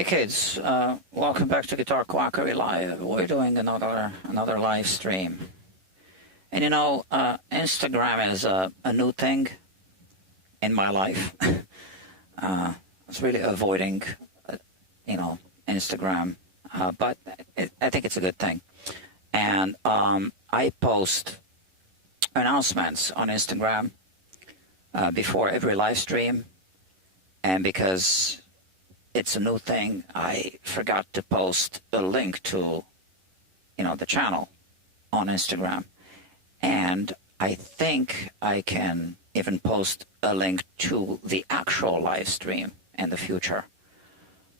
Hey kids, welcome back to Guitar Quackery Live. We're doing another live stream. And you know, Instagram is a new thing in my life. I was really avoiding, Instagram, but I think it's a good thing. And I post announcements on Instagram before every live stream, and because it's a new thing, I forgot to post a link to, the channel on Instagram. And I think I can even post a link to the actual live stream in the future.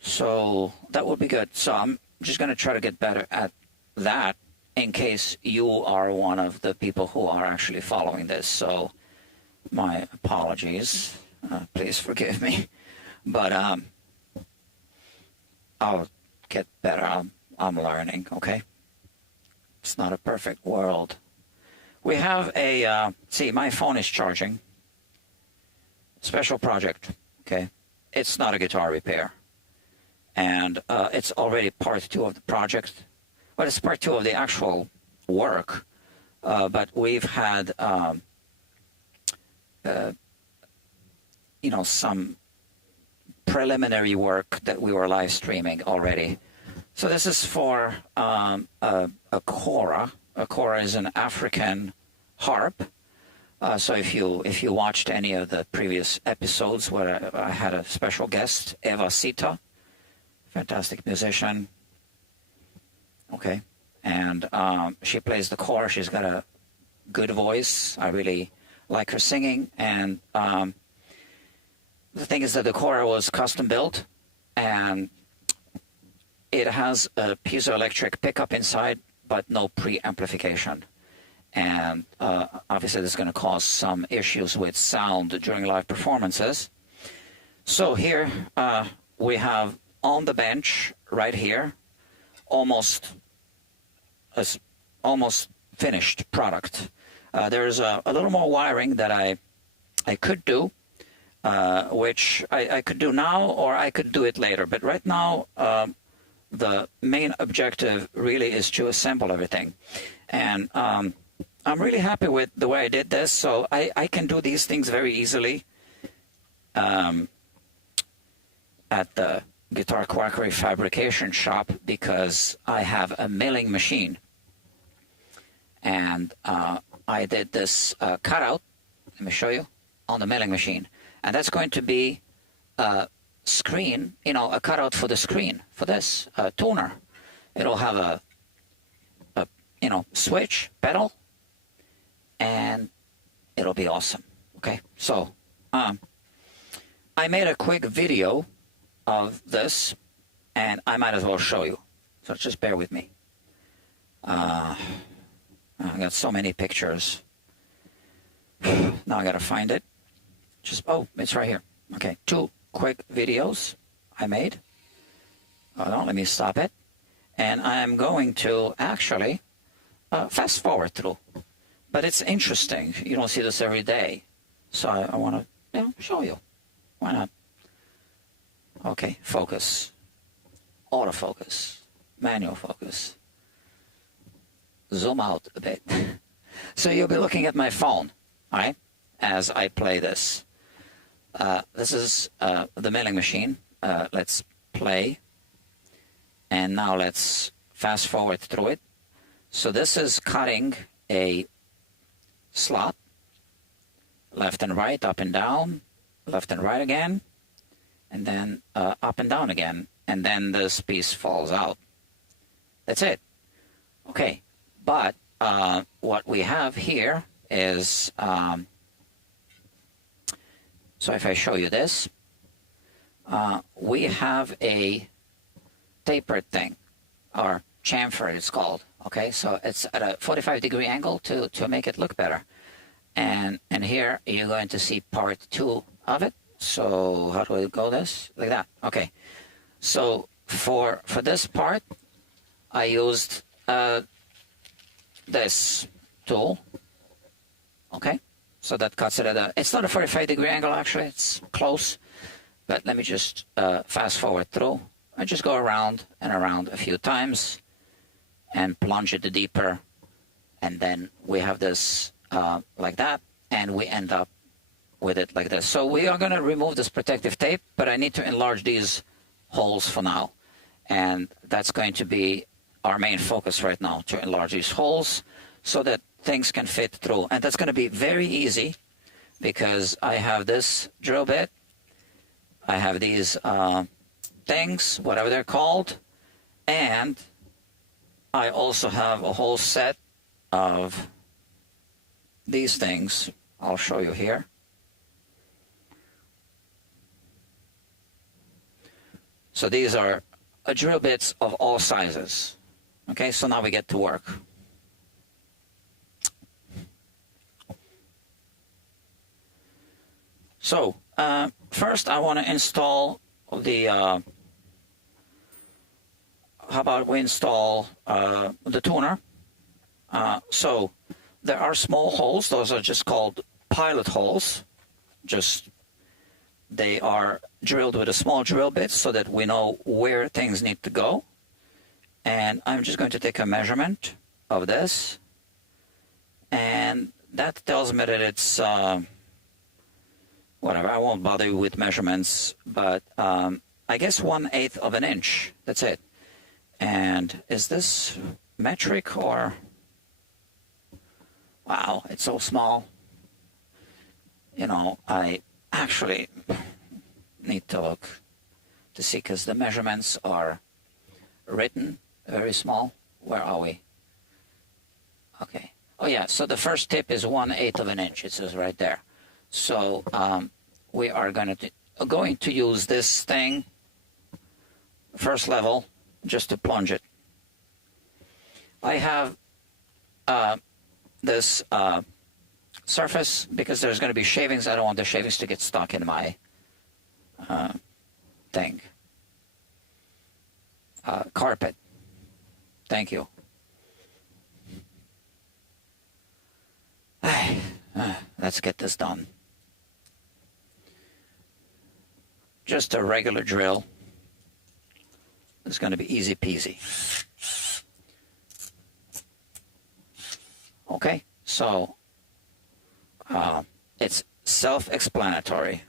So that would be good. So I'm just going to try to get better at that in case you are one of the people who are actually following this. So my apologies. Please forgive me. But I'll get better. I'm learning, okay? It's not a perfect world. We have a, see, my phone is charging. Special project, okay? It's not a guitar repair. And it's already part 2 of the project. Well, it's part 2 of the actual work. But we've had, some preliminary work that we were live streaming already. So this is for a kora. A kora is an African harp. So if you watched any of the previous episodes where I had a special guest, Eva Sita, fantastic musician. Okay, and she plays the kora. She's got a good voice. I really like her singing, and the thing is that the kora was custom built, and it has a piezoelectric pickup inside, but no preamplification. And obviously this is going to cause some issues with sound during live performances. So here we have on the bench right here, almost finished product. There's a little more wiring that I could do, which I could do now, or I could do it later. But right now, the main objective really is to assemble everything. And I'm really happy with the way I did this. So I can do these things very easily at the Guitar Quackery fabrication shop, because I have a milling machine. And I did this cutout, let me show you, on the milling machine. And that's going to be a screen, a cutout for the screen, for this tuner. It'll have a switch, pedal, and it'll be awesome. Okay, so I made a quick video of this, and I might as well show you. So just bear with me. I got so many pictures. Now I got to find it. Oh, it's right here. Okay, 2 quick videos I made. Hold on, let me stop it. And I'm going to actually fast forward through. But it's interesting. You don't see this every day. So I want to show you. Why not? Okay, focus. Autofocus. Manual focus. Zoom out a bit. So you'll be looking at my phone, all right, as I play this. This is the milling machine. Let's play. And now let's fast forward through it. So this is cutting a slot, left and right, up and down, left and right again, and then up and down again. And then this piece falls out. That's it. Okay, but what we have here is... So if I show you this, we have a tapered thing, or chamfer it's called. Okay, so it's at a 45-degree angle to make it look better. And here you're going to see part 2 of it. So how do I go this? Like that. Okay. So for this part, I used this tool. Okay. So that cuts it at it's not a 45-degree angle, actually. It's close. But let me just fast forward through. I just go around and around a few times and plunge it deeper, and then we have this like that, and we end up with it like this. So we are going to remove this protective tape, but I need to enlarge these holes for now, and that's going to be our main focus right now, to enlarge these holes so that things can fit through. And that's going to be very easy because I have this drill bit, I have these things, whatever they're called, and I also have a whole set of these things. I'll show you here. So these are drill bits of all sizes. Okay, so now we get to work. So first I want to install the, how about we install the tuner. So there are small holes, those are just called pilot holes. They are drilled with a small drill bit so that we know where things need to go. And I'm just going to take a measurement of this, and that tells me that it's whatever. I won't bother you with measurements, but I guess 1/8 of an inch. That's it. And is this metric or? Wow, it's so small. You know, I actually need to look to see, because the measurements are written very small. Where are we? Okay. Oh yeah, so the first tip is 1/8 of an inch. It says right there. So we are going to use this thing, first level, just to plunge it. I have this surface because there's going to be shavings. I don't want the shavings to get stuck in my thing. Carpet. Thank you. Let's get this done. Just a regular drill. It's going to be easy peasy. Okay, so it's self-explanatory.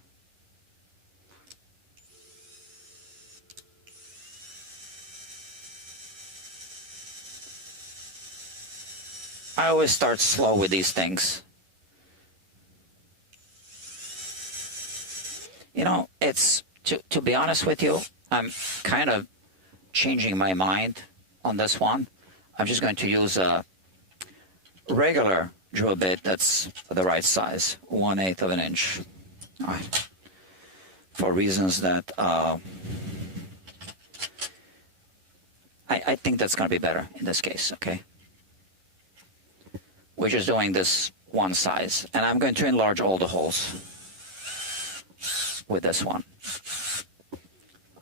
I always start slow with these things. You know, it's, to be honest with you, I'm kind of changing my mind on this one. I'm just going to use a regular drill bit that's the right size, 1/8 of an inch. All right. For reasons that I think that's going to be better in this case, okay? We're just doing this one size, and I'm going to enlarge all the holes with this one.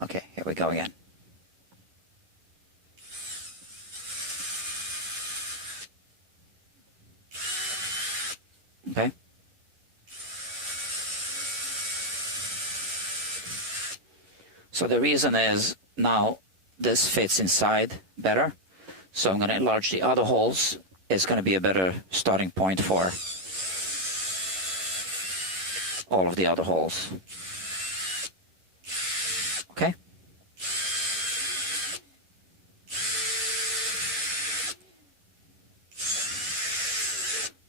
Okay, here we go again. Okay. So the reason is now this fits inside better. So I'm going to enlarge the other holes. It's going to be a better starting point for all of the other holes. Okay.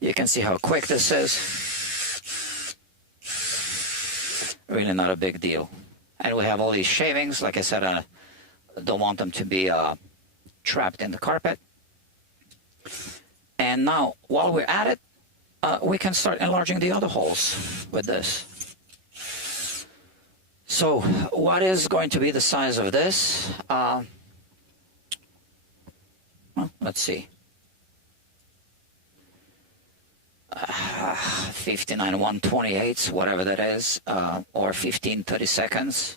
You can see how quick this is. Really not a big deal. And we have all these shavings. Like I said, I don't want them to be trapped in the carpet. And now, while we're at it, we can start enlarging the other holes with this. So, what is going to be the size of this? Well, let's see. 59 1/28, whatever that is, or 15 32nds.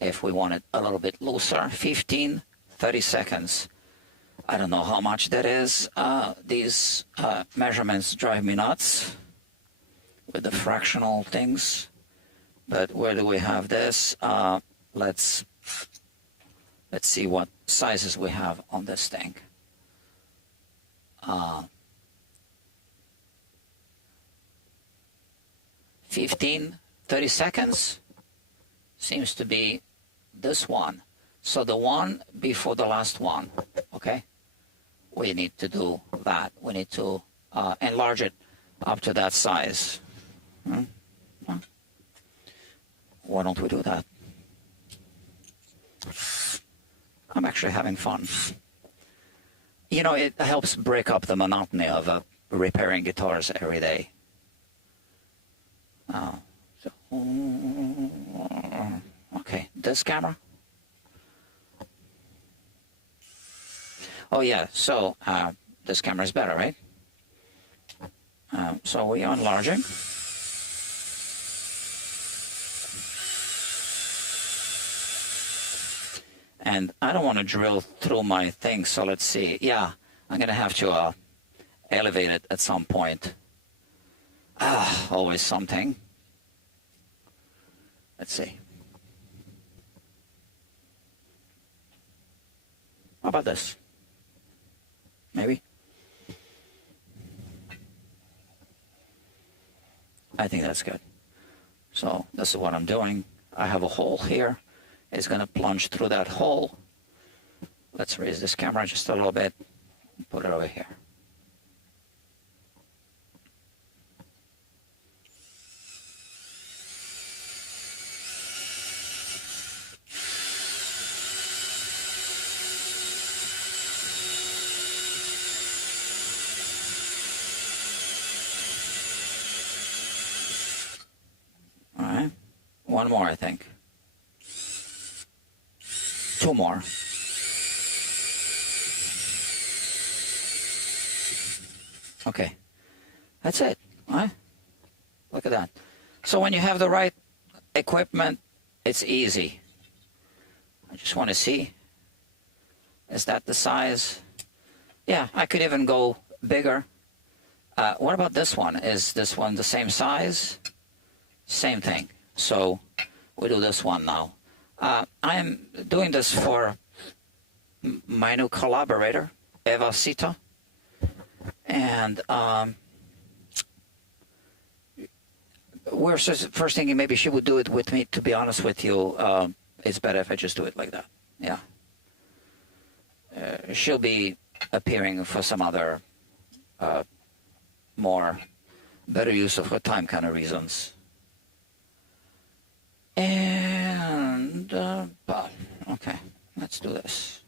If we want it a little bit looser, 15 32nds. I don't know how much that is. These measurements drive me nuts with the fractional things. But where do we have this? Let's Let's see what sizes we have on this thing. 15, 30 seconds seems to be this one. So the one before the last one, okay? We need to do that. We need to enlarge it up to that size. Why don't we do that? I'm actually having fun. You know, it helps break up the monotony of repairing guitars every day. Okay, this camera. Oh yeah, so this camera is better, right? So we are enlarging. And I don't want to drill through my thing, so let's see. Yeah, I'm going to have to elevate it at some point. Always something. Let's see. How about this? Maybe? I think that's good. So this is what I'm doing. I have a hole here. It's going to plunge through that hole. Let's raise this camera just a little bit and put it over here. All right. One more, I think. Two more. Okay, that's it. Right? Look at that. So when you have the right equipment, it's easy. I just want to see. Is that the size? Yeah, I could even go bigger. What about this one? Is this one the same size? Same thing. So we do this one now. I am doing this for my new collaborator, Eva Sita. And we're first thinking maybe she would do it with me. To be honest with you, it's better if I just do it like that. Yeah. She'll be appearing for some other more better use of her time kind of reasons. And, but, okay, let's do this.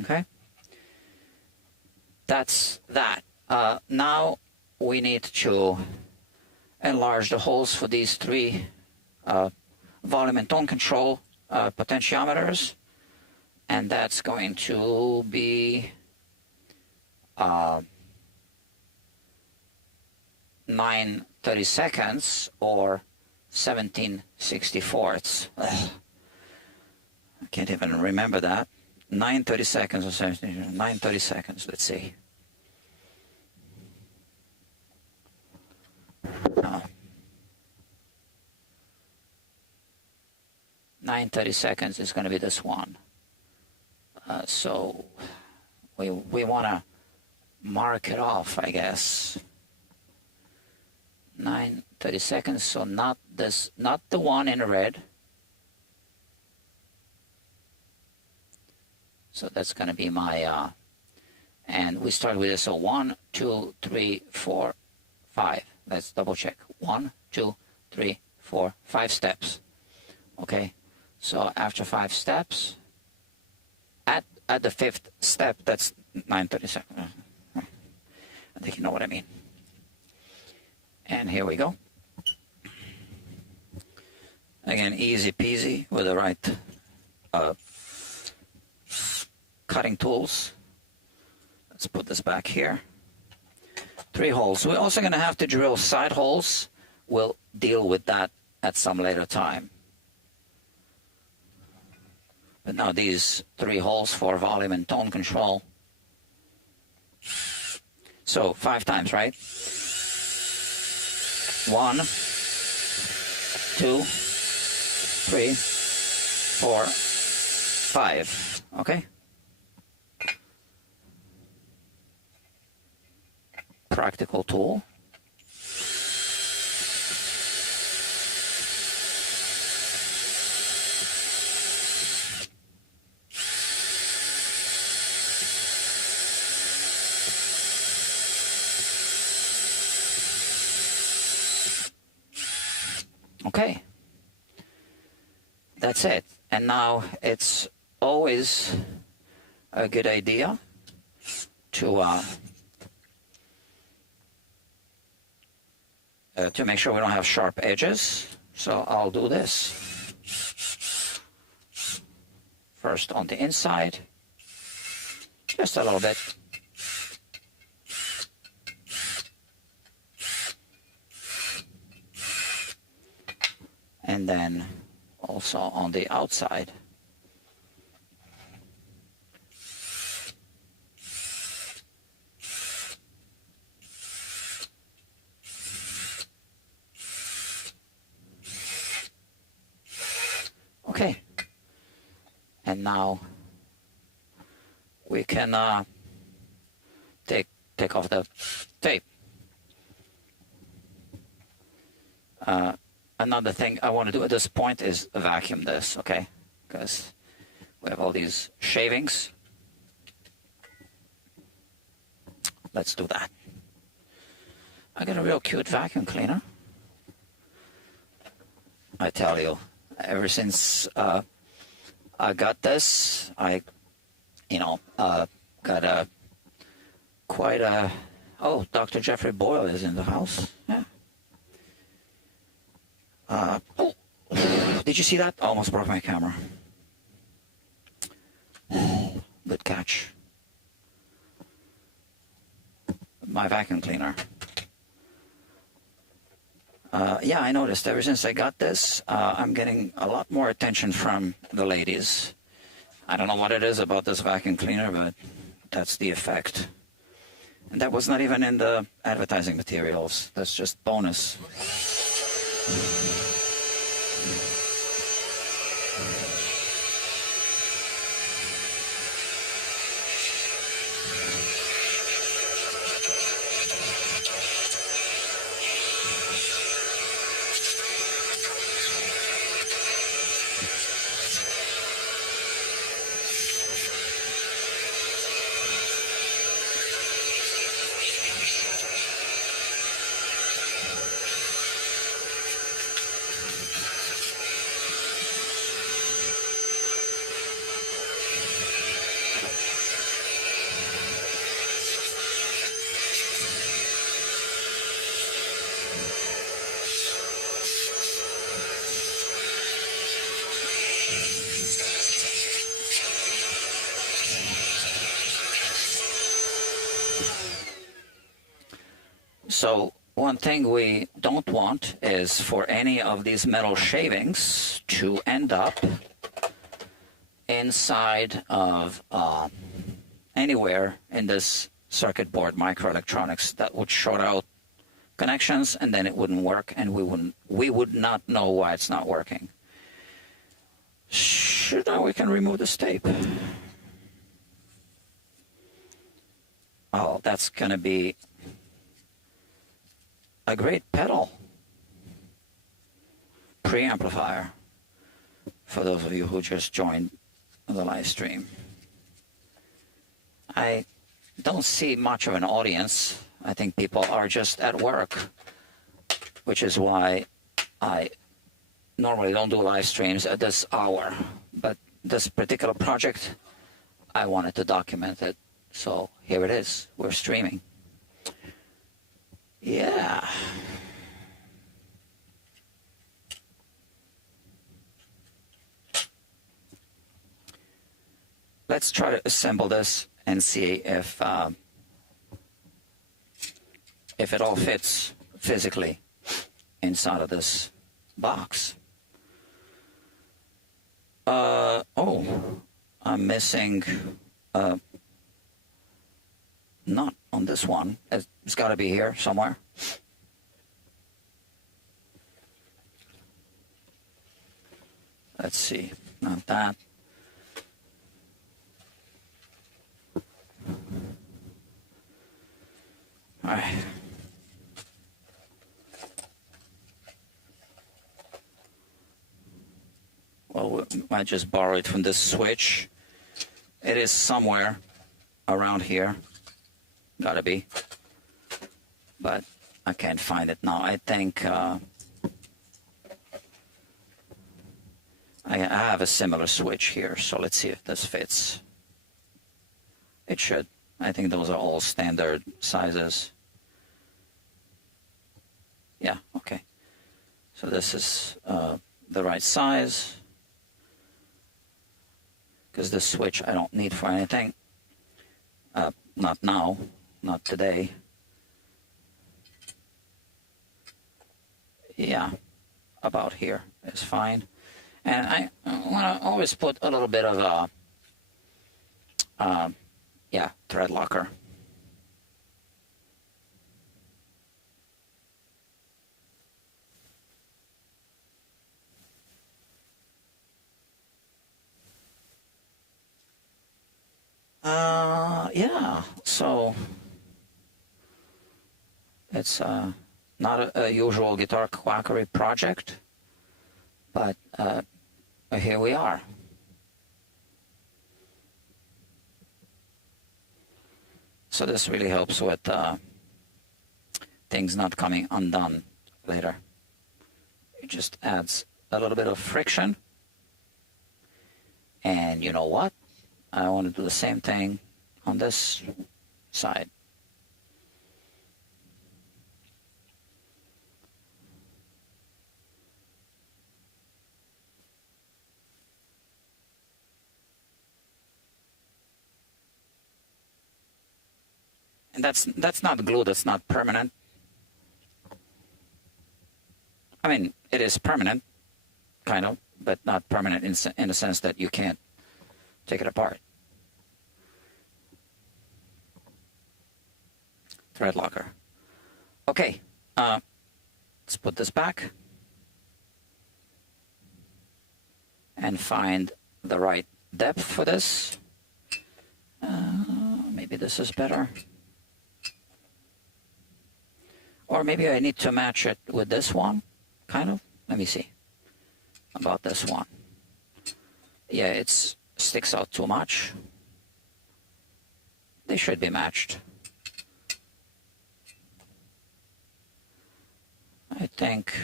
Okay, that's that. Now we need to enlarge the holes for these three volume and tone control potentiometers, and that's going to be 9/32 or 17/64. I can't even remember that. 9/32 or 9/32. Let's see. 9/32 is going to be this one. So we want to mark it off, I guess. 9/32. So not this, not the one in red. So that's going to be my, and we start with this. So 1, 2, 3, 4, 5. Let's double check. 1, 2, 3, 4, 5 steps. Okay. So after 5 steps, at the 5th step, that's 9/32. I think you know what I mean. And here we go. Again, easy peasy with the right cutting tools. Let's put this back here. 3 holes. We're also going to have to drill side holes. We'll deal with that at some later time. But now these 3 holes for volume and tone control. So 5 times, right? 1, 2, 3, 4, 5. Okay? Practical tool. Okay, that's it. And now it's always a good idea to make sure we don't have sharp edges. So I'll do this. First on the inside, just a little bit. And then also on the outside. Okay. And now we can take off the tape. Another thing I want to do at this point is vacuum this, okay? Because we have all these shavings. Let's do that. I got a real cute vacuum cleaner. I tell you, ever since I got this, I got a quite a... Oh, Dr. Jeffrey Boyle is in the house. Yeah. Oh, did you see that? Almost broke my camera. Good catch. My vacuum cleaner. Yeah, I noticed ever since I got this, I'm getting a lot more attention from the ladies. I don't know what it is about this vacuum cleaner, but that's the effect. And that was not even in the advertising materials. That's just bonus. So one thing we don't want is for any of these metal shavings to end up inside of anywhere in this circuit board microelectronics. That would short out connections, and then it wouldn't work, and we would not know why it's not working. Now we can remove this tape. Oh, that's gonna be a great pedal preamplifier for those of you who just joined the live stream. I don't see much of an audience. I think people are just at work, which is why I normally don't do live streams at this hour. But this particular project, I wanted to document it. So here it is. We're streaming. Yeah. Let's try to assemble this and see if if it all fits physically inside of this box. Oh, I'm missing not on this one. It's got to be here somewhere. Let's see, not that. All right. Well, we might just borrow it from this switch. It is somewhere around here. Gotta be. But I can't find it now. I think I have a similar switch here, so let's see if this fits. It should. I think those are all standard sizes. Yeah, okay. So this is the right size, because this switch I don't need for anything. Not now, not today. Yeah, about here is fine. And I want to always put a little bit of a, yeah, thread locker. Yeah, so it's not a usual guitar quackery project, but here we are. So this really helps with things not coming undone later. It just adds a little bit of friction. And you know what? I want to do the same thing on this side. And that's not glue, that's not permanent. I mean, it is permanent, kind of, but not permanent in the sense that you can't take it apart. Thread locker. Okay, let's put this back and find the right depth for this. Maybe this is better. Or maybe I need to match it with this one, kind of. Let me see about this one. Yeah, it sticks out too much. They should be matched. I think.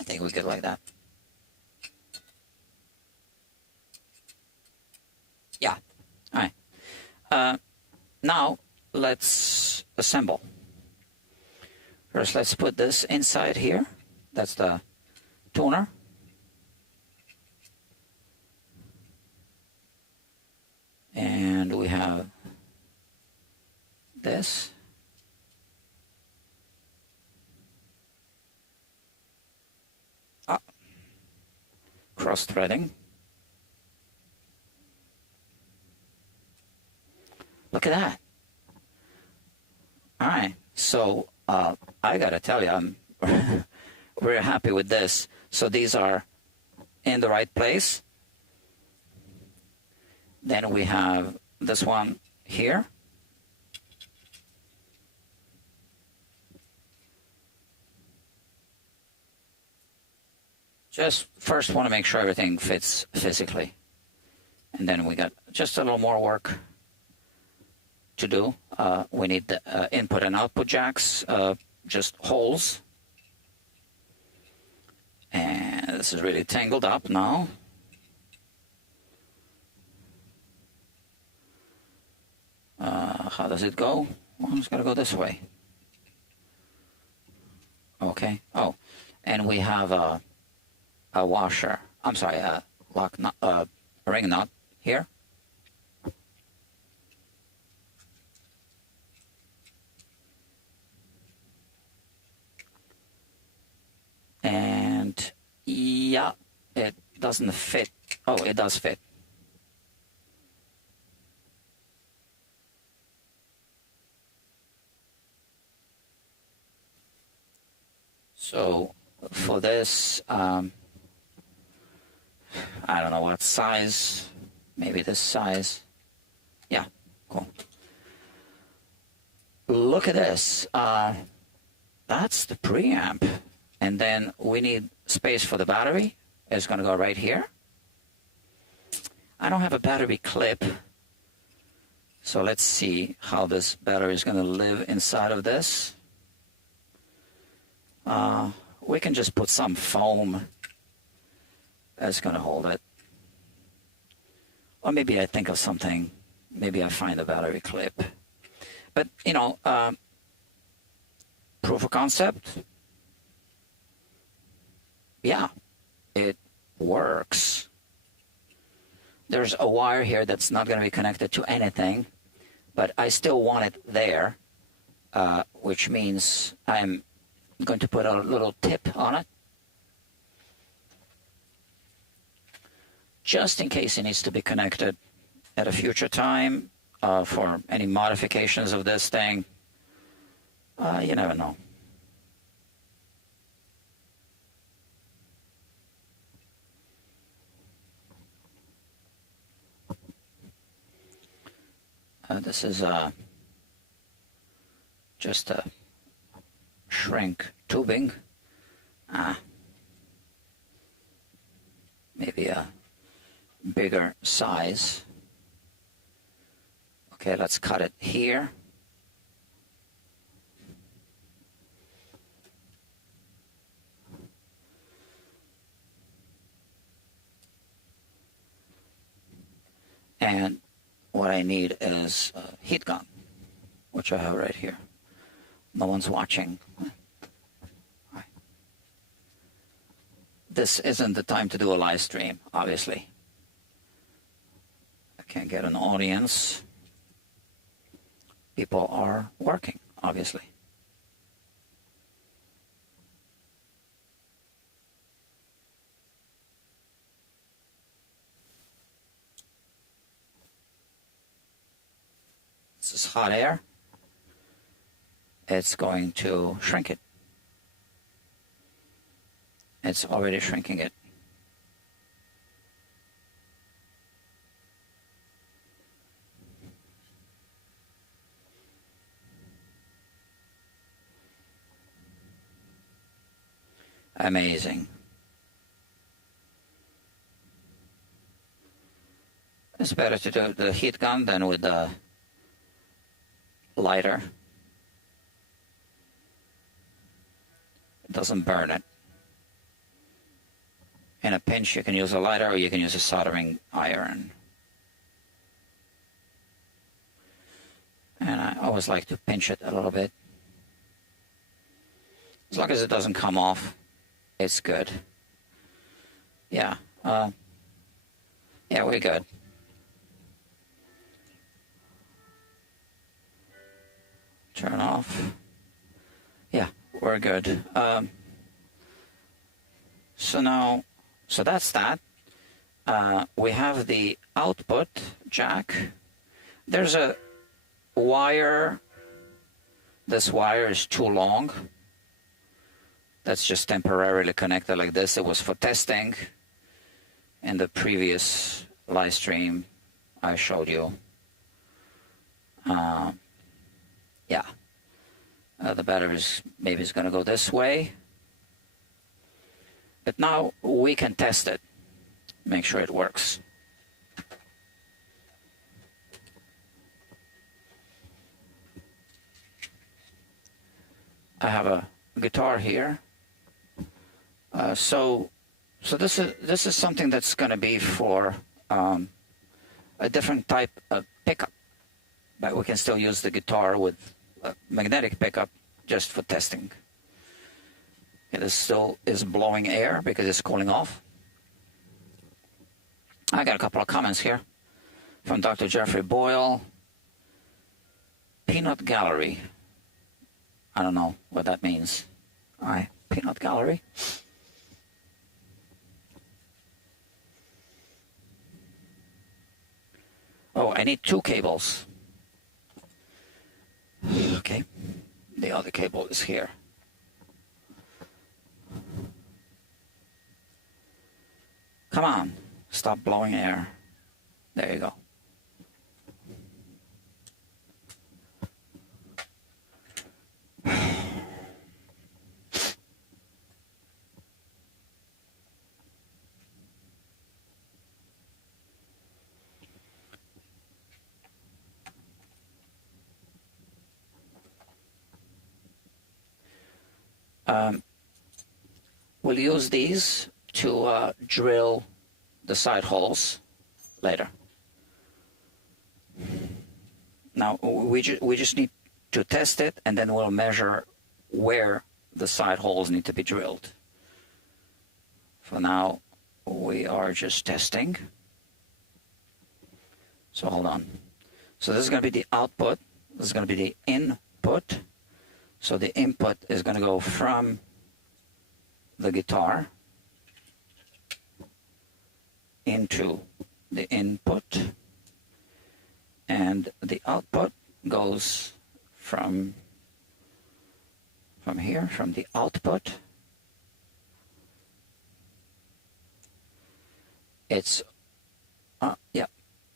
I think we could like that. Yeah. All right. Now let's assemble. First, let's put this inside here. That's the tuner. And we have this. Cross-threading. Look at that. All right, so I gotta tell you, I'm very happy with this. So these are in the right place. Then we have this one here. Just first want to make sure everything fits physically. And then we got just a little more work to do. We need the input and output jacks, just holes. And this is really tangled up now. How does it go? Well, it's got to go this way. Okay. Oh, and we have a washer. I'm sorry, a lock nut, ring nut here. And yeah, it doesn't fit. Oh, it does fit. So for this, I don't know what size, maybe this size. Yeah, cool. Look at this. That's the preamp. And then we need space for the battery. It's going to go right here. I don't have a battery clip. So let's see how this battery is going to live inside of this. We can just put some foam that's going to hold it. Or maybe I think of something. Maybe I find a battery clip. But, you know, proof of concept, yeah, it works. There's a wire here that's not going to be connected to anything, but I still want it there, which means I'm going to put a little tip on it, just in case it needs to be connected at a future time for any modifications of this thing. You never know. This is just a shrink tubing. Maybe a bigger size. Okay, let's cut it here. And what I need is a heat gun, which I have right here. No one's watching. This isn't the time to do a live stream, obviously. I can't get an audience. People are working, obviously. This is hot air. It's going to shrink it. It's already shrinking it. Amazing. It's better to do the heat gun than with the lighter. It doesn't burn it. In a pinch, you can use a lighter or you can use a soldering iron. And I always like to pinch it a little bit. As long as it doesn't come off, it's good. Yeah. Yeah, we're good. Turn off. Yeah, we're good. So that's that. We have the output jack. There's a wire. This wire is too long. That's just temporarily connected like this. It was for testing. In the previous live stream, I showed you. Yeah. The battery maybe is going to go this way. But now we can test it. Make sure it works. I have a guitar here. So this is something that's going to be for a different type of pickup, but we can still use the guitar with a magnetic pickup just for testing. Okay, this still is blowing air because it's cooling off. I got a couple of comments here from Dr. Jeffrey Boyle. Peanut gallery. I don't know what that means. All right, peanut gallery. Oh, I need 2 cables. Okay, the other cable is here. Come on, stop blowing air. There you go. We'll use these to drill the side holes later. Now we just need to test it, and then we'll measure where the side holes need to be drilled. For now, we are just testing. So hold on. So this is going to be the output. This is going to be the input. So the input is going to go from the guitar into the input, and the output goes from here, from the output. It's yeah,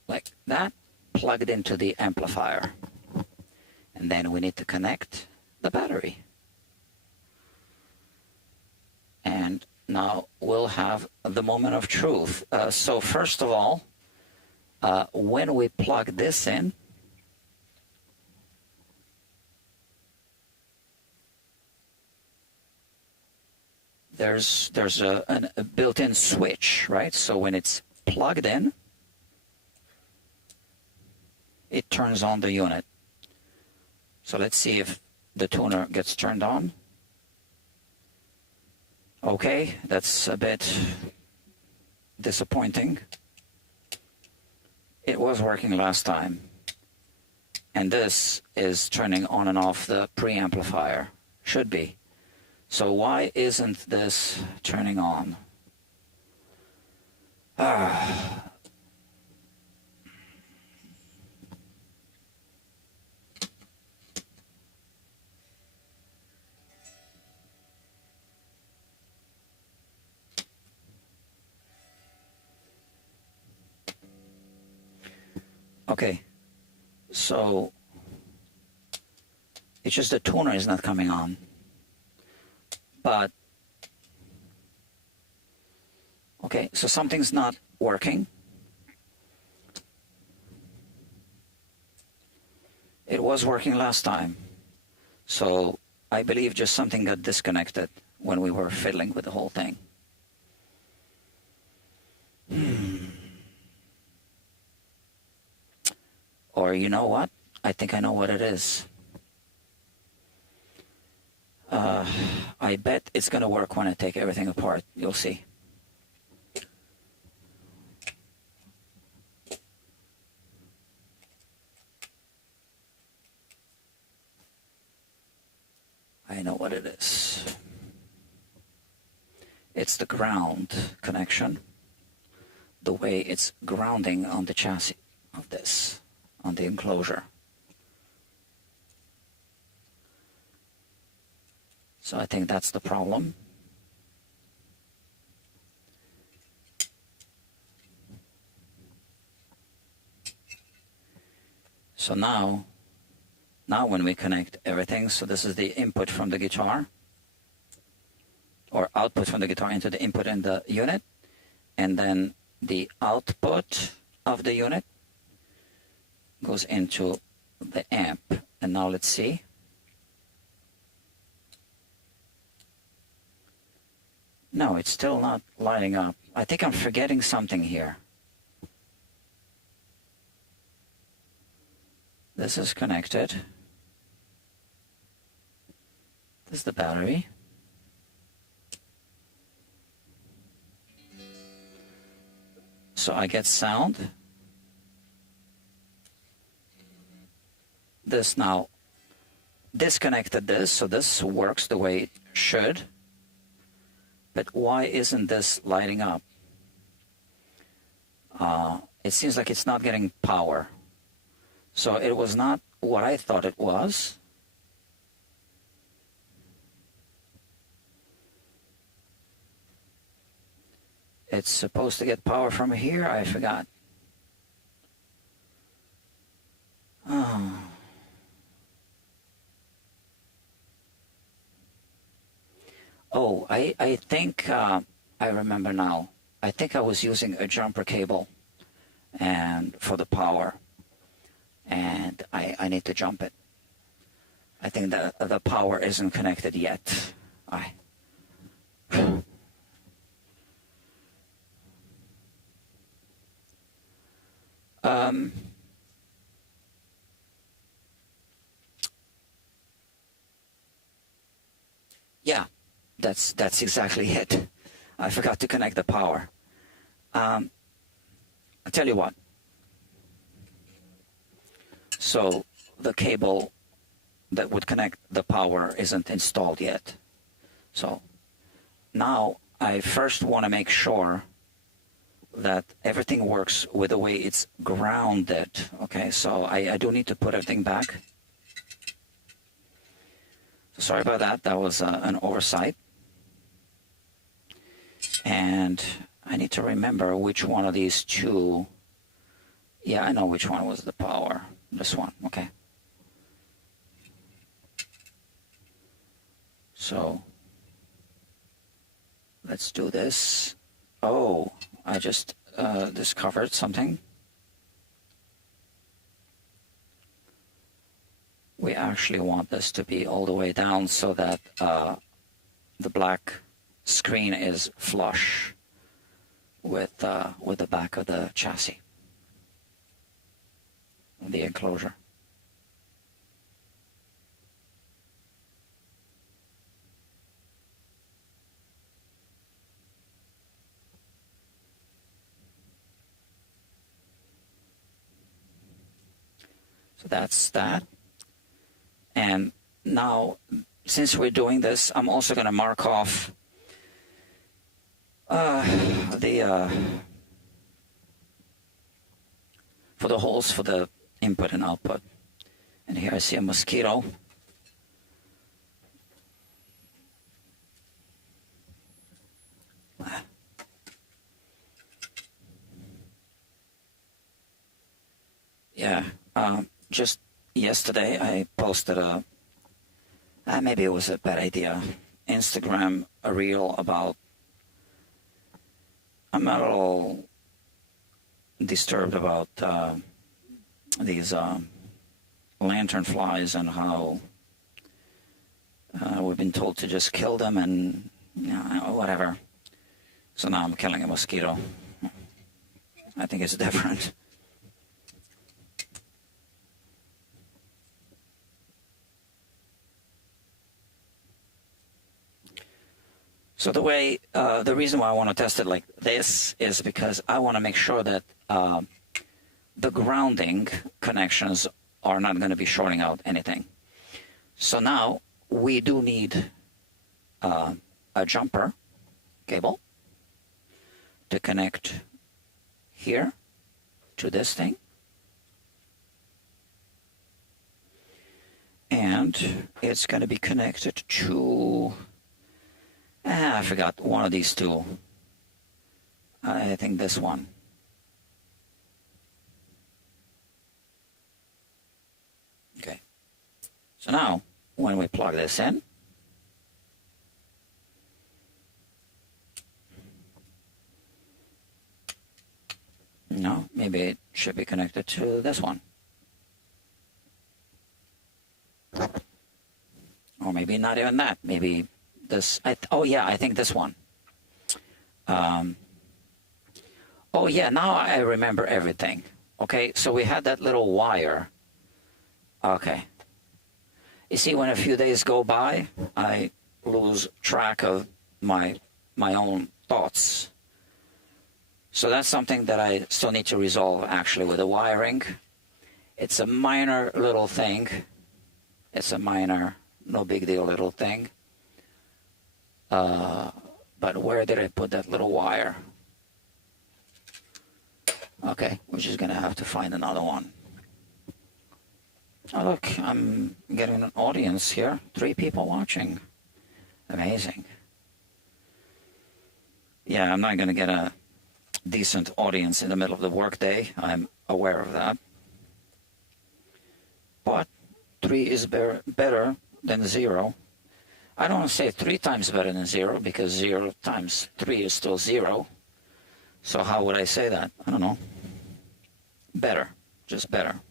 like that, plugged into the amplifier, and then we need to connect the battery. And now we'll have the moment of truth. So first of all, when we plug this in, there's a built-in switch, right? So when it's plugged in, it turns on the unit. So let's see if the tuner gets turned on. Okay, that's a bit disappointing. It was working last time. And this is turning on and off the preamplifier. Should be. So why isn't this turning on? Okay, so it's just the tuner is not coming on. But, okay, so something's not working. It was working last time. So I believe just something got disconnected when we were fiddling with the whole thing. Or you know what? I think I know what it is. I bet it's going to work when I take everything apart. You'll see. I know what it is. It's the ground connection. The way it's grounding on the chassis of this, on the enclosure. So I think that's the problem. So now when we connect everything, so this is the input from the guitar, or output from the guitar into the input in the unit, and then the output of the unit goes into the amp. And now let's see. No, it's still not lighting up. I think I'm forgetting something here. This is connected. This is the battery. So I get sound. This now disconnected this, so this works the way it should. But why isn't this lighting up? It seems like it's not getting power. So it was not what I thought it was. It's supposed to get power from here. I forgot. Oh. Oh, I think I remember now. I think I was using a jumper cable and for the power, and I need to jump it. I think the power isn't connected yet. Yeah, that's exactly it. I forgot to connect the power. I'll tell you what. So the cable that would connect the power isn't installed yet. So now I first want to make sure that everything works with the way it's grounded. Okay, so I do need to put everything back. So sorry about that. That was an oversight. And I need to remember which one of these two. Yeah, I know which one was the power. This one, okay. So let's do this. Oh, I just discovered something. We actually want this to be all the way down so that the black screen is flush with the back of the chassis, the enclosure. So that's that. And now, since we're doing this, I'm also going to mark off for the holes for the input and output. And here I see a mosquito. Yeah, just yesterday I posted maybe it was a bad idea, Instagram a reel about, I'm a little disturbed about these lantern flies and how we've been told to just kill them and whatever. So now I'm killing a mosquito. I think it's different. So the reason why I want to test it like this is because I want to make sure that the grounding connections are not going to be shorting out anything. So now we do need a jumper cable to connect here to this thing. And it's going to be connected to, I forgot, one of these two. I think this one. Okay. So now, when we plug this in, no, maybe it should be connected to this one. Or maybe not even that. Maybe this. Oh, yeah, I think this one. Oh, yeah, now I remember everything. Okay, so we had that little wire. Okay. You see, when a few days go by, I lose track of my own thoughts. So that's something that I still need to resolve actually with the wiring. It's a minor little thing. It's a minor, no big deal little thing. But where did I put that little wire? Okay, we're just gonna have to find another one. Oh look, I'm getting an audience here. 3 people watching. Amazing. Yeah, I'm not gonna get a decent audience in the middle of the workday. I'm aware of that. But 3 is better than 0. I don't want to say 3 times better than 0 because 0 times 3 is still 0. So how would I say that? I don't know. Better. Just better.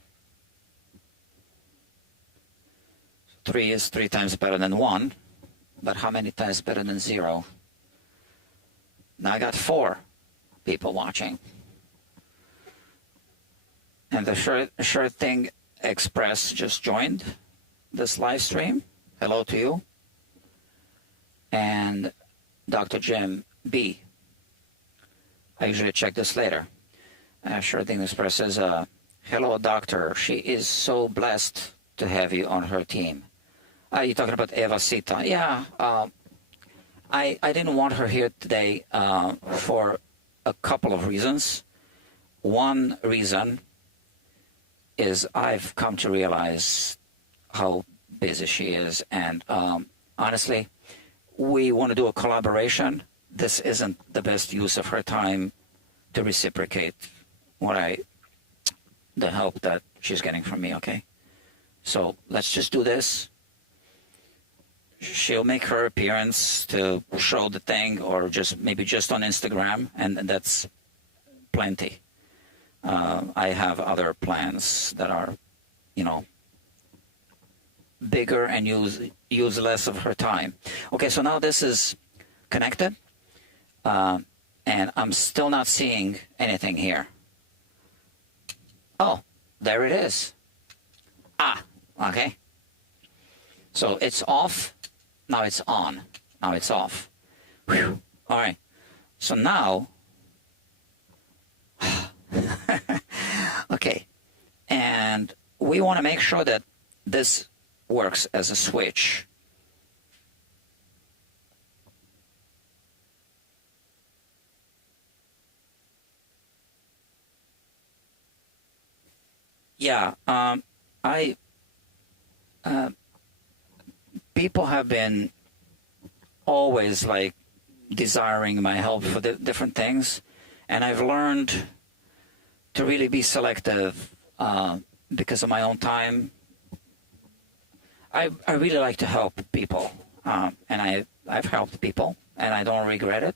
3 is 3 times better than 1. But how many times better than 0? Now I got 4 people watching. And the Sure Thing Express just joined this live stream. Hello to you. And Dr. Jim B. I usually check this later. Sure Thing Express says, hello, doctor. She is so blessed to have you on her team. You're talking about Eva Sita. Yeah, I didn't want her here today for a couple of reasons. One reason is I've come to realize how busy she is. And honestly, we want to do a collaboration. This isn't the best use of her time to reciprocate the help that she's getting from me, okay? So let's just do this. She'll make her appearance to show the thing, or maybe just on Instagram, and that's plenty. I have other plans that are, bigger and use less of her time. Okay, so now this is connected, and I'm still not seeing anything here. Oh, there it is. Okay. So it's off. Now it's on. Now it's off. Whew. All right. So now, okay. And we want to make sure that this works as a switch. Yeah, people have been always like desiring my help for different things, and I've learned to really be selective because of my own time. I really like to help people, and I've helped people, and I don't regret it.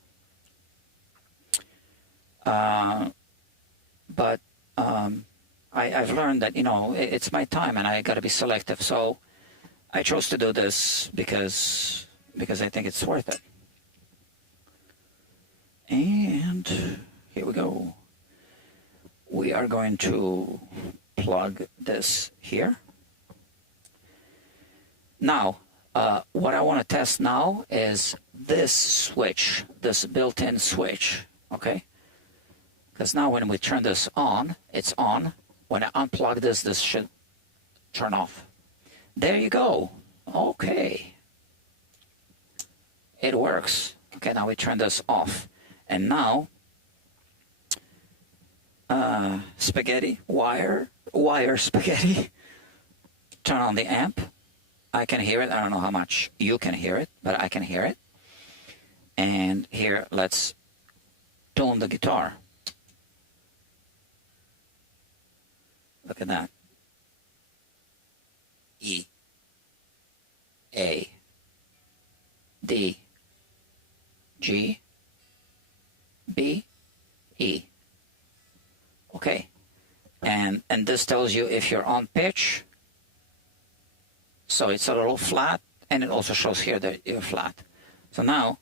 But I've learned that, it's my time and I got to be selective. So I chose to do this because I think it's worth it. And here we go. We are going to plug this here. Now, what I want to test now is this switch, this built-in switch, okay? Because now when we turn this on, it's on. When I unplug this should turn off. There you go. Okay. It works. Okay, now we turn this off. And now, spaghetti, wire spaghetti. Turn on the amp. I can hear it. I don't know how much you can hear it, but I can hear it. And here, let's tune the guitar. Look at that. E, A, D, G, B, E. Okay. And this tells you if you're on pitch. So it's a little flat, and it also shows here that you're flat. So now,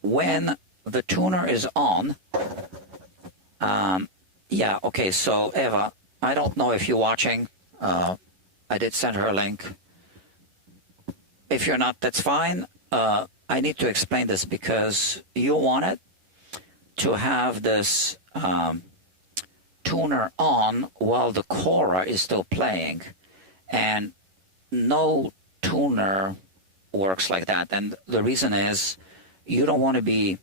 when the tuner is on, yeah, okay, so Eva, I don't know if you're watching. I did send her a link. If you're not, that's fine. I need to explain this because you want it to have this tuner on while the kora is still playing, and no tuner works like that. And the reason is you don't want to be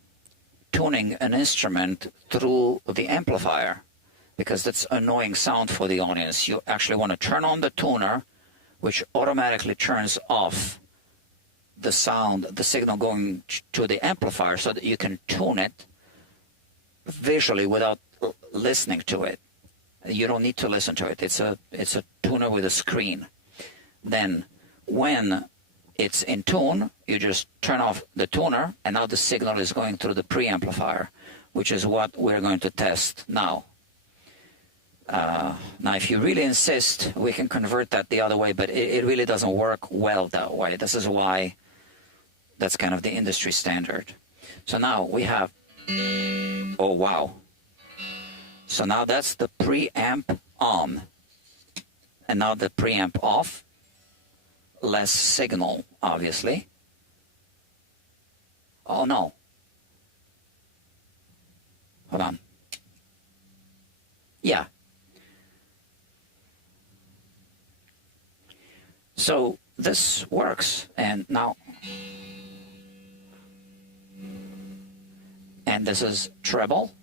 tuning an instrument through the amplifier, because that's annoying sound for the audience. You actually want to turn on the tuner, which automatically turns off the sound, the signal going to the amplifier, so that you can tune it visually without listening to it. You don't need to listen to it. It's a tuner with a screen. Then when it's in tune, you just turn off the tuner, and now the signal is going through the preamplifier, which is what we're going to test now. Now, if you really insist, we can convert that the other way, but it really doesn't work well that way. This is why that's kind of the industry standard. So now we have, oh wow. So now that's the preamp on, and now the preamp off. Less signal, obviously. Oh no. Hold on. Yeah. So this works, and now, and this is treble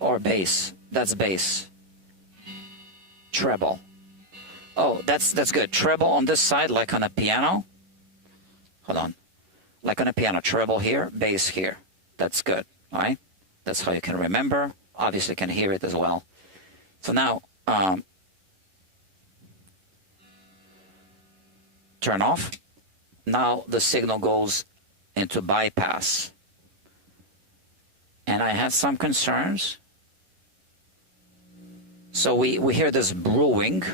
or bass. That's bass. Treble. Oh, that's good. Treble on this side, like on a piano. Hold on. Like on a piano, treble here, bass here. That's good, all right? That's how you can remember. Obviously, you can hear it as well. So now, turn off. Now the signal goes into bypass. And I had some concerns. So we hear this brewing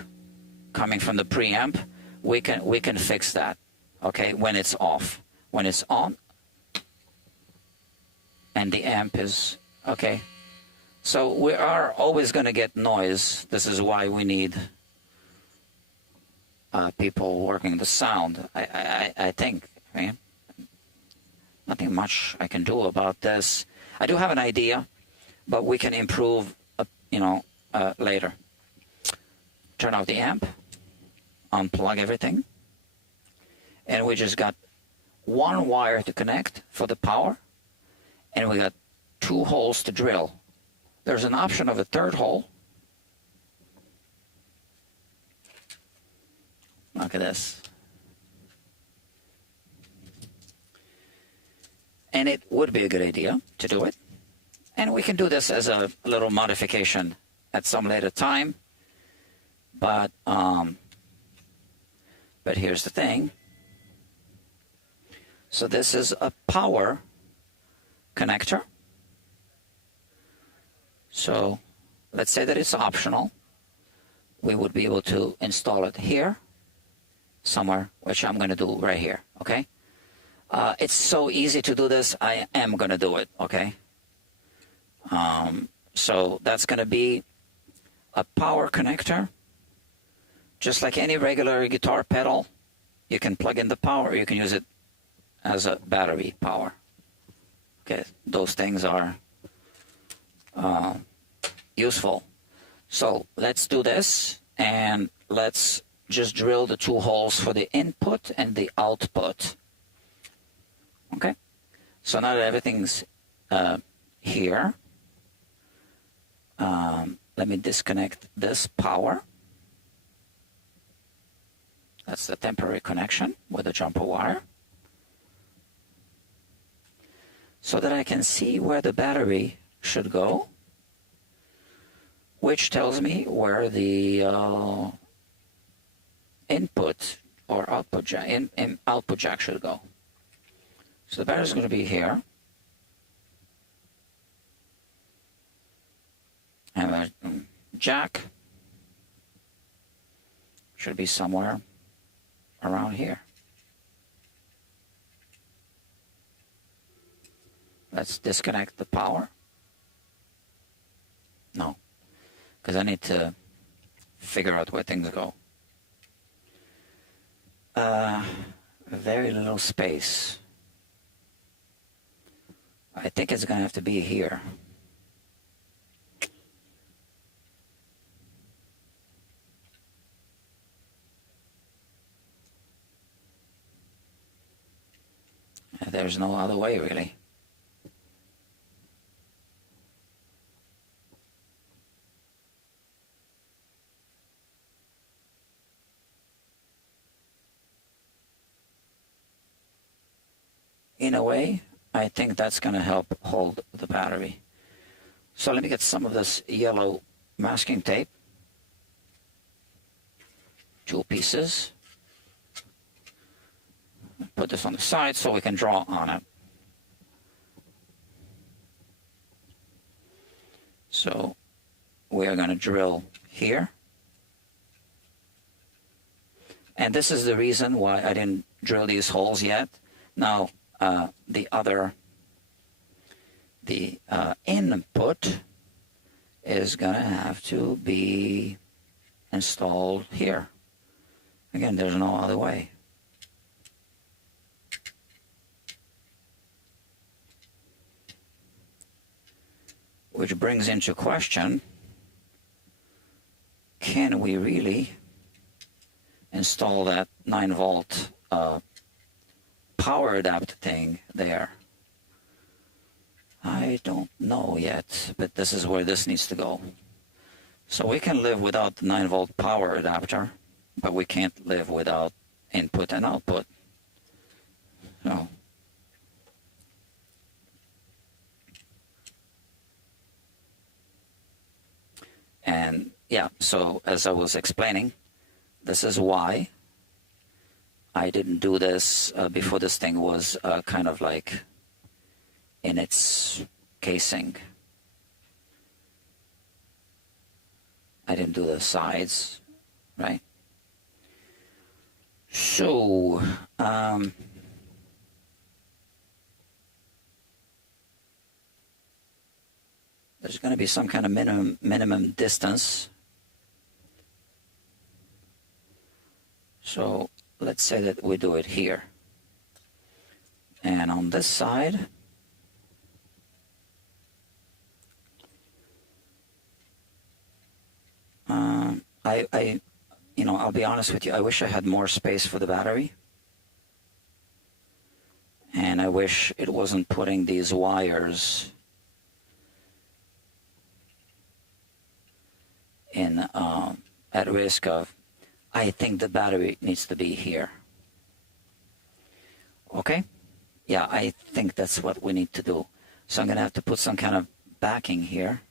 coming from the preamp. We can fix that, okay, when it's off. When it's on, and the amp is, okay. So we are always going to get noise. This is why we need people working the sound. I think, I mean, nothing much I can do about this. I do have an idea, but we can improve, later. Turn off the amp, unplug everything, and we just got one wire to connect for the power, and we got 2 holes to drill. There's an option of a 3rd hole. Look at this. And it would be a good idea to do it. And we can do this as a little modification at some later time. But here's the thing. So this is a power connector. So let's say that it's optional. We would be able to install it here, somewhere, which I'm going to do right here, okay? It's so easy to do this, I am going to do it, okay? So that's going to be a power connector. Just like any regular guitar pedal, you can plug in the power, you can use it as a battery power. Okay, those things are useful. So let's do this, and let's just drill the 2 holes for the input and the output. Okay, so now that everything's here, let me disconnect this power. That's the temporary connection with the jumper wire, so that I can see where the battery should go, which tells me where the input or output jack should go. So the battery is going to be here, and the jack should be somewhere around here. Let's disconnect the power. No, because I need to figure out where things go. Very little space. I think it's going to have to be here. There's no other way, really. In a way, I think that's going to help hold the battery. So let me get some of this yellow masking tape. 2 pieces. Put this on the side so we can draw on it. So we're going to drill here. And this is the reason why I didn't drill these holes yet. Now, the input is going to have to be installed here. Again, there's no other way. Which brings into question, can we really install that 9-volt power adapter thing there? I don't know yet, but this is where this needs to go. So we can live without the 9-volt power adapter, but we can't live without input and output. So and yeah, so as I was explaining, this is why I didn't do this before this thing was kind of like in its casing. I didn't do the sides, right? So, there's going to be some kind of minimum distance. So let's say that we do it here. And on this side, I'll be honest with you, I wish I had more space for the battery. And I wish it wasn't putting these wires in at risk of, I think the battery needs to be here. Okay? Yeah, I think that's what we need to do. So I'm going to have to put some kind of backing here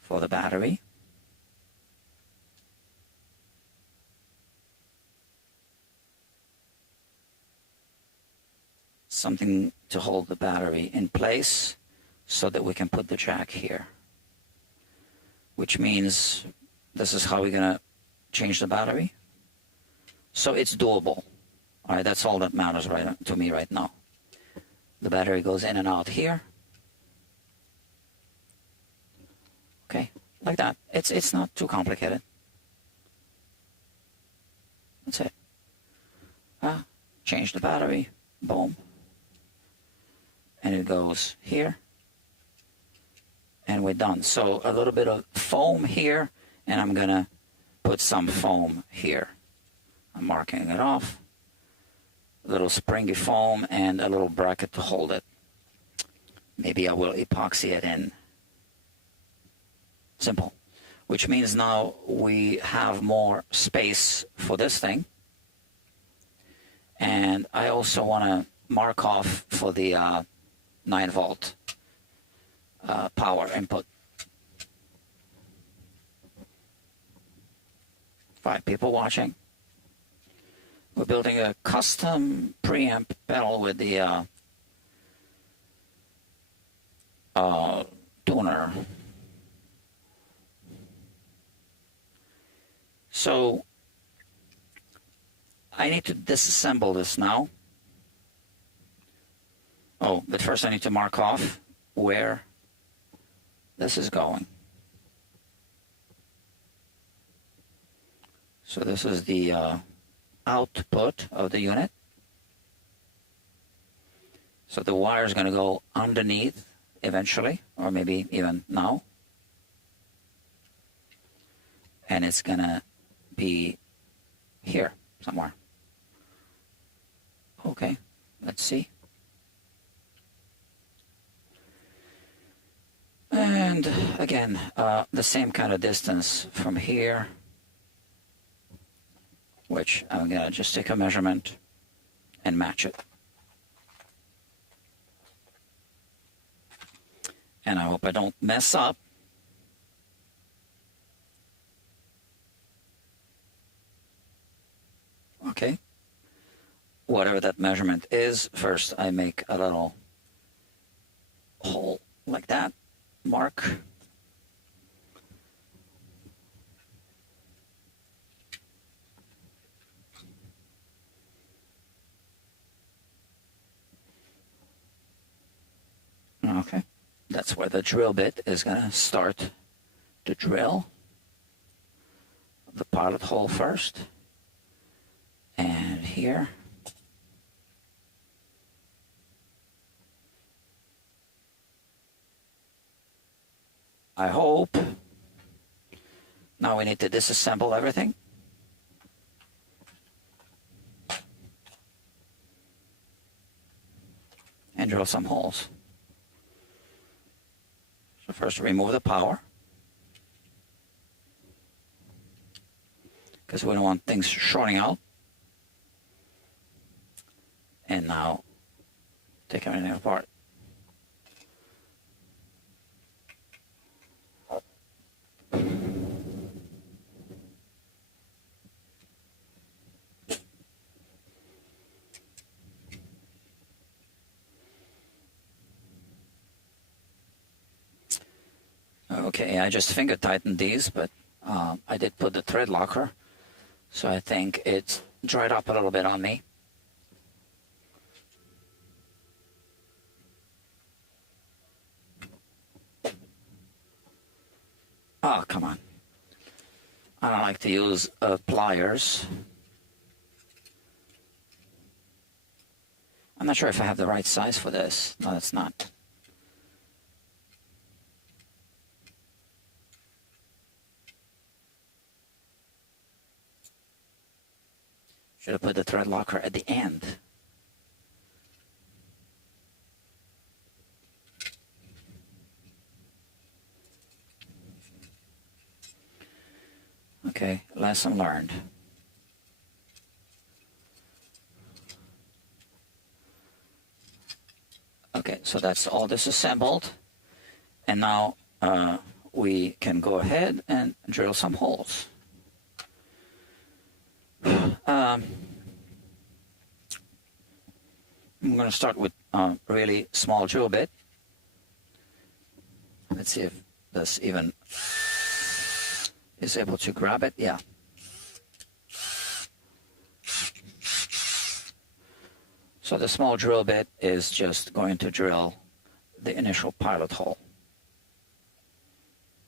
for the battery. Something to hold the battery in place so that we can put the jack here. Which means this is how we're going to change the battery. So it's doable. All right, that's all that matters to me right now. The battery goes in and out here. Okay, like that. It's not too complicated. That's it. Change the battery. Boom. And it goes here. And we're done. So a little bit of foam here, and I'm going to put some foam here. I'm marking it off. A little springy foam and a little bracket to hold it. Maybe I will epoxy it in. Simple. Which means now we have more space for this thing. And I also want to mark off for the 9-volt power input. 5 people watching. We're building a custom preamp pedal with the tuner. So I need to disassemble this now. Oh, but first I need to mark off where this is going. So this is the output of the unit. So the wire is going to go underneath eventually, or maybe even now. And it's going to be here somewhere. Okay, let's see. And again, the same kind of distance from here, which I'm going to just take a measurement and match it. And I hope I don't mess up. Okay. Whatever that measurement is, first I make a little hole like that, mark. Okay. That's where the drill bit is going to start to drill the pilot hole first. And here. I hope. Now we need to disassemble everything. And drill some holes. So first remove the power, because we don't want things shorting out. And now take everything apart. Okay, I just finger tightened these, but I did put the thread locker, so I think it's dried up a little bit on me. Oh, come on. I don't like to use pliers. I'm not sure if I have the right size for this. No, it's not. Should have put the thread locker at the end. Okay, lesson learned. Okay, so that's all disassembled. And now we can go ahead and drill some holes. I'm going to start with a really small drill bit. Let's see if this even is able to grab it. Yeah. So the small drill bit is just going to drill the initial pilot hole.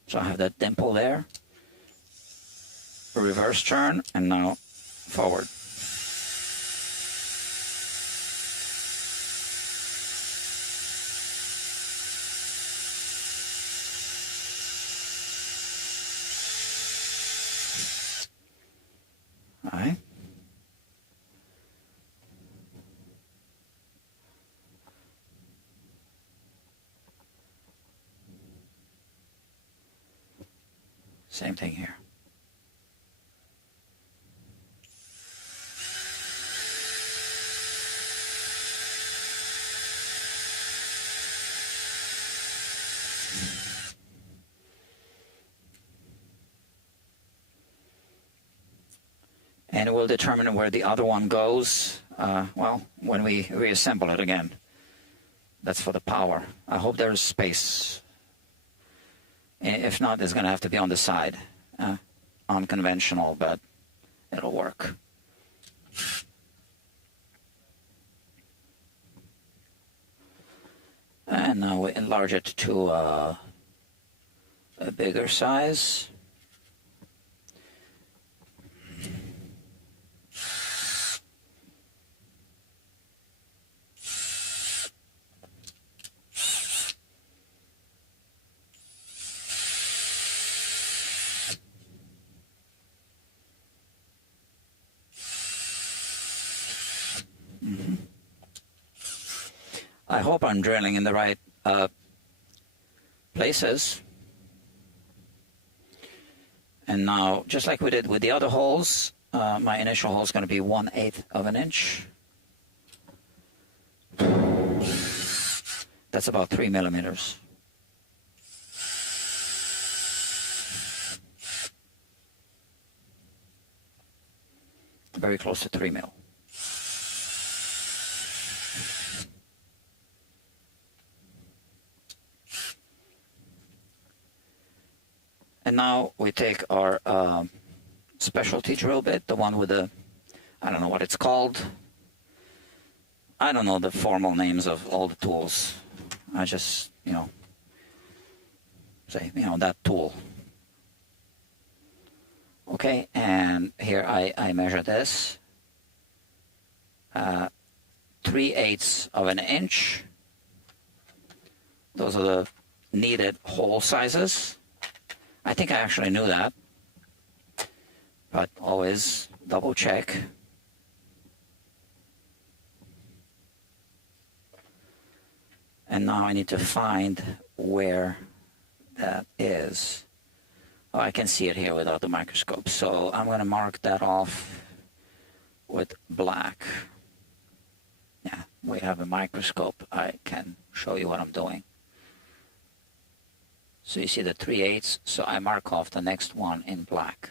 So I have that dimple there. Reverse turn, and now forward. All right. Same thing here. And it will determine where the other one goes, well, when we reassemble it again. That's for the power. I hope there's space. If not, it's going to have to be on the side. Unconventional, but it'll work. And now we enlarge it to a bigger size. I hope I'm drilling in the right places. And now, just like we did with the other holes, my initial hole is going to be 1/8 of an inch. That's about 3 millimeters. Very close to 3 mil. And now we take our specialty drill bit, the one with the, I don't know what it's called. I don't know the formal names of all the tools. I just, say, that tool. Okay, and here I measure this. 3/8 of an inch. Those are the needed hole sizes. I think I actually knew that, but always double check. And now I need to find where that is. Oh, I can see it here without the microscope. So I'm going to mark that off with black. Yeah, we have a microscope. I can show you what I'm doing. So you see the 3/8, so I mark off the next one in black.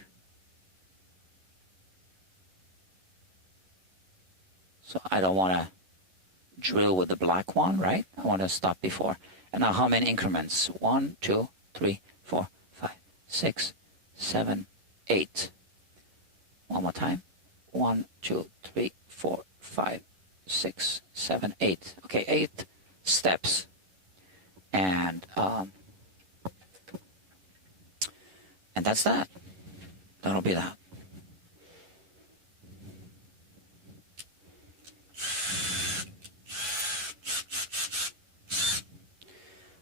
So I don't want to drill with the black one, right? I want to stop before. And now how many increments? 1, 2, 3, 4, 5, 6, 7, 8. One more time. 1, 2, 3, 4, 5, 6, 7, 8. Okay, 8 steps. And that's that. That'll be that.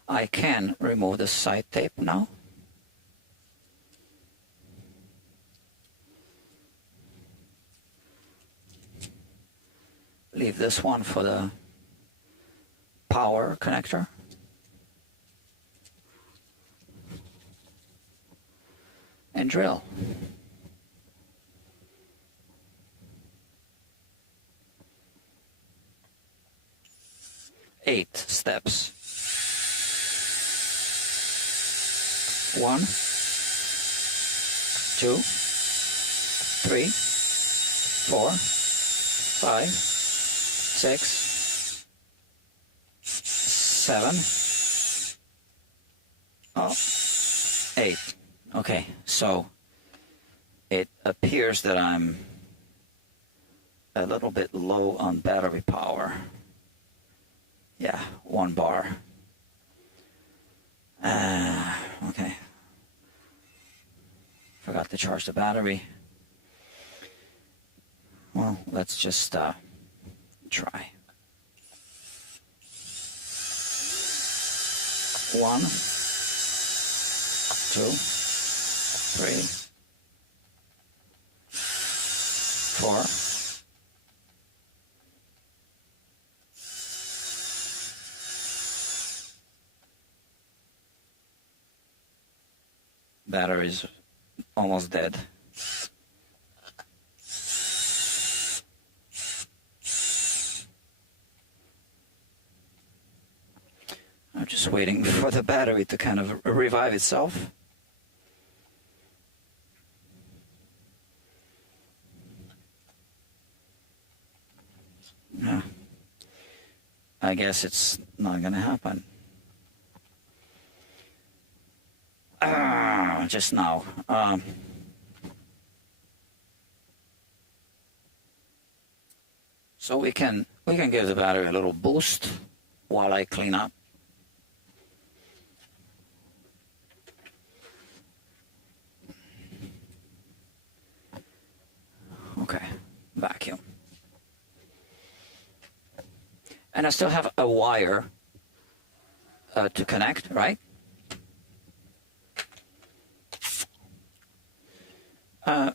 I can remove the side tape now. Leave this one for the power connector. And drill. Eight steps. 1, 2, 3, 4, 5, 6, 7, 8. Okay, so it appears that I'm a little bit low on battery power. Yeah, 1 bar. Okay. Forgot to charge the battery. Well, let's just try. 1, 2, 3, 4. Battery's almost dead. I'm just waiting for the battery to kind of revive itself. Yeah. I guess it's not going to happen. Just now. So we can give the battery a little boost while I clean up. Okay, vacuum. And I still have a wire to connect, right?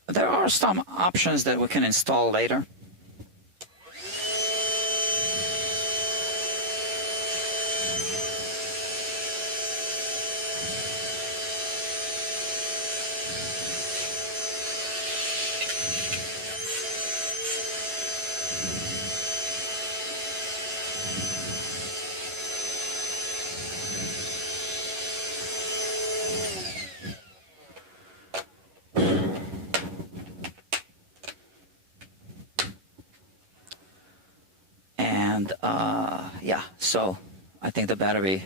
There are some options that we can install later. So I think the battery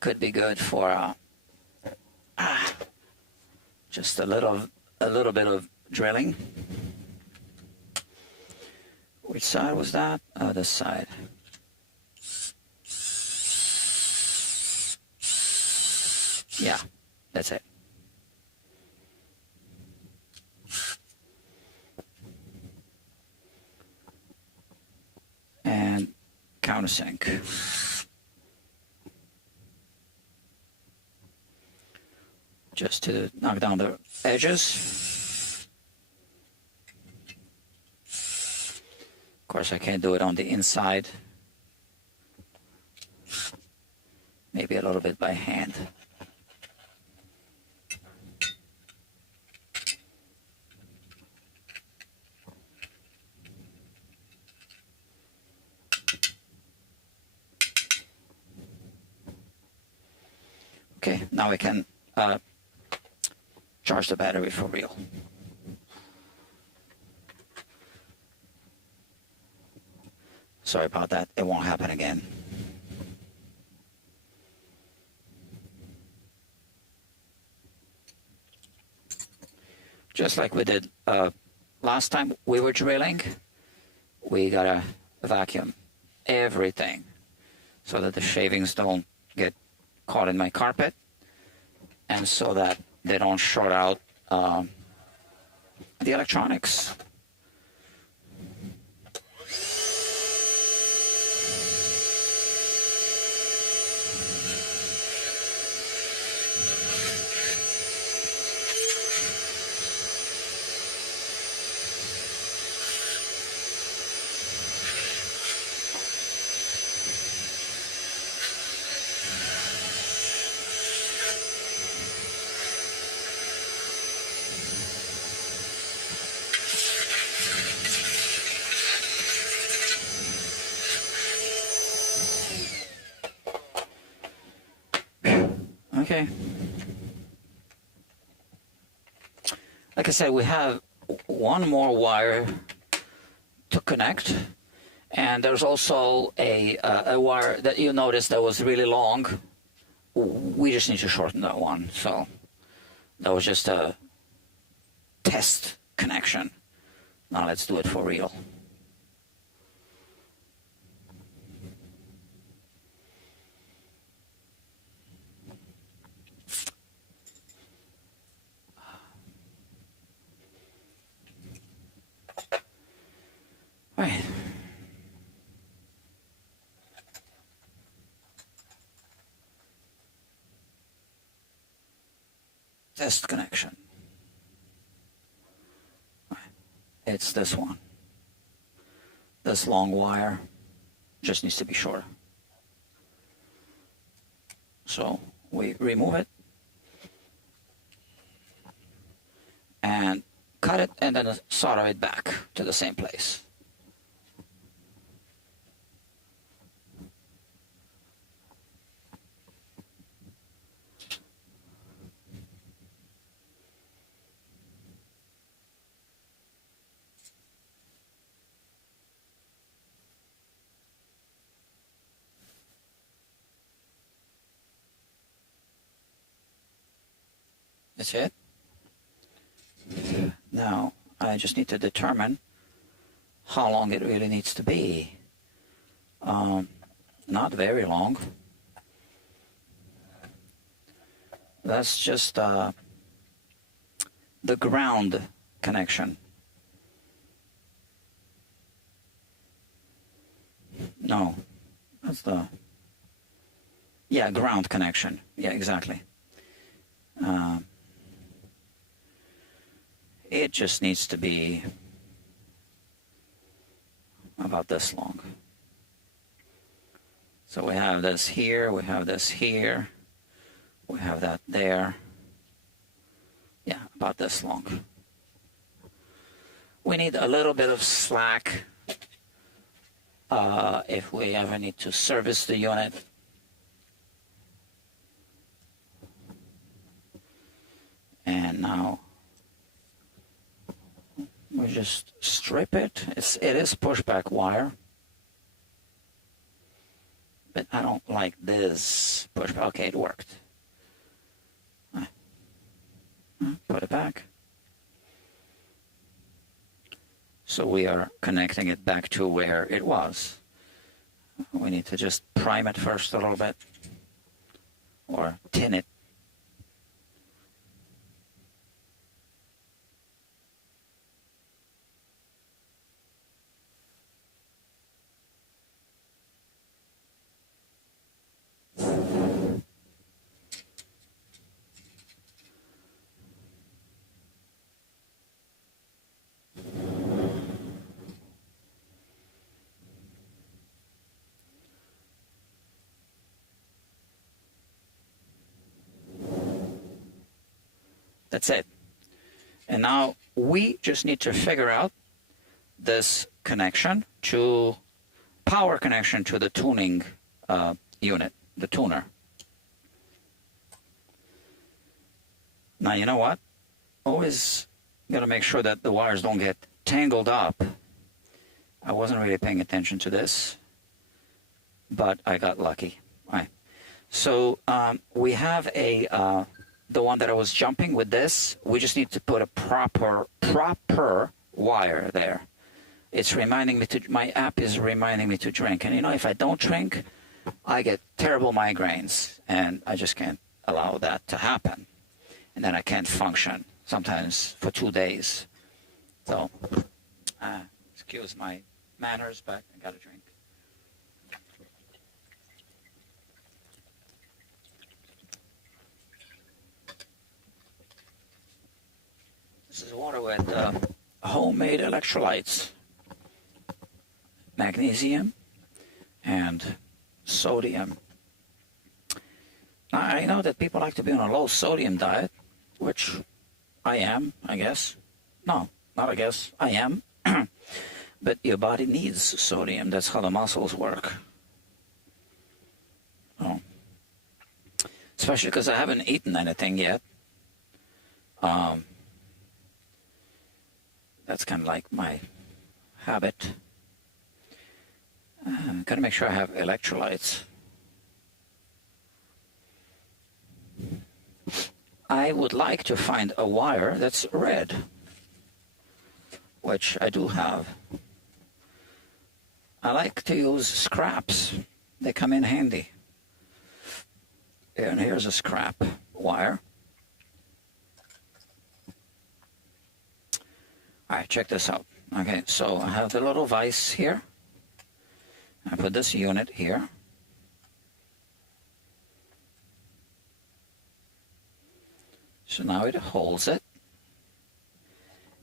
could be good for just a little bit of drilling. Which side was that? Oh, this side. Yeah, that's it. And countersink. Just to knock down the edges. Of course, I can't do it on the inside. Maybe a little bit by hand. Okay, now we can charge the battery for real. Sorry about that, it won't happen again. Just like we did last time we were drilling, we gotta vacuum everything so that the shavings don't get caught in my carpet and so that they don't short out the electronics. Okay. Like I said, we have one more wire to connect, and there's also a wire that you noticed that was really long. We just need to shorten that one. So that was just a test connection. Now let's do it for real. Right. Test connection. Right. It's this one. This long wire just needs to be shorter. So we remove it and cut it and then solder it back to the same place. That's it. Now, I just need to determine how long it really needs to be. Not very long. That's just the ground connection. No, that's the, yeah, ground connection. Yeah, exactly. It just needs to be about this long. So we have this here, we have this here, we have that there. Yeah, about this long. We need a little bit of slack if we ever need to service the unit. And now we just strip it. It is pushback wire. but I don't like this push. Okay, it worked. Put it back. So we are connecting it back to where it was. We need to just prime it first a little bit, or tin it. That's it. And now we just need to figure out this connection to power connection to the tuning unit, the tuner. Now, you know what? Always got to make sure that the wires don't get tangled up. I wasn't really paying attention to this, but I got lucky. All right. So we have the one that I was jumping with this. We just need to put a proper wire there. It's reminding me my app is reminding me to drink. And you know, if I don't drink, I get terrible migraines, and I just can't allow that to happen. And then I can't function, sometimes for 2 days. So, excuse my manners, but I gotta drink. This is water with homemade electrolytes, magnesium and sodium. Now, I know that people like to be on a low sodium diet, which I am, I guess. No, not I guess, I am. But your body needs sodium. That's how the muscles work. Oh. Especially because I haven't eaten anything yet. That's kind of like my habit. Gotta make sure I have electrolytes. I would like to find a wire that's red, which I do have. I like to use scraps. They come in handy. And here's a scrap wire. All right, check this out. Okay, so I have the little vise here. I put this unit here. So now it holds it.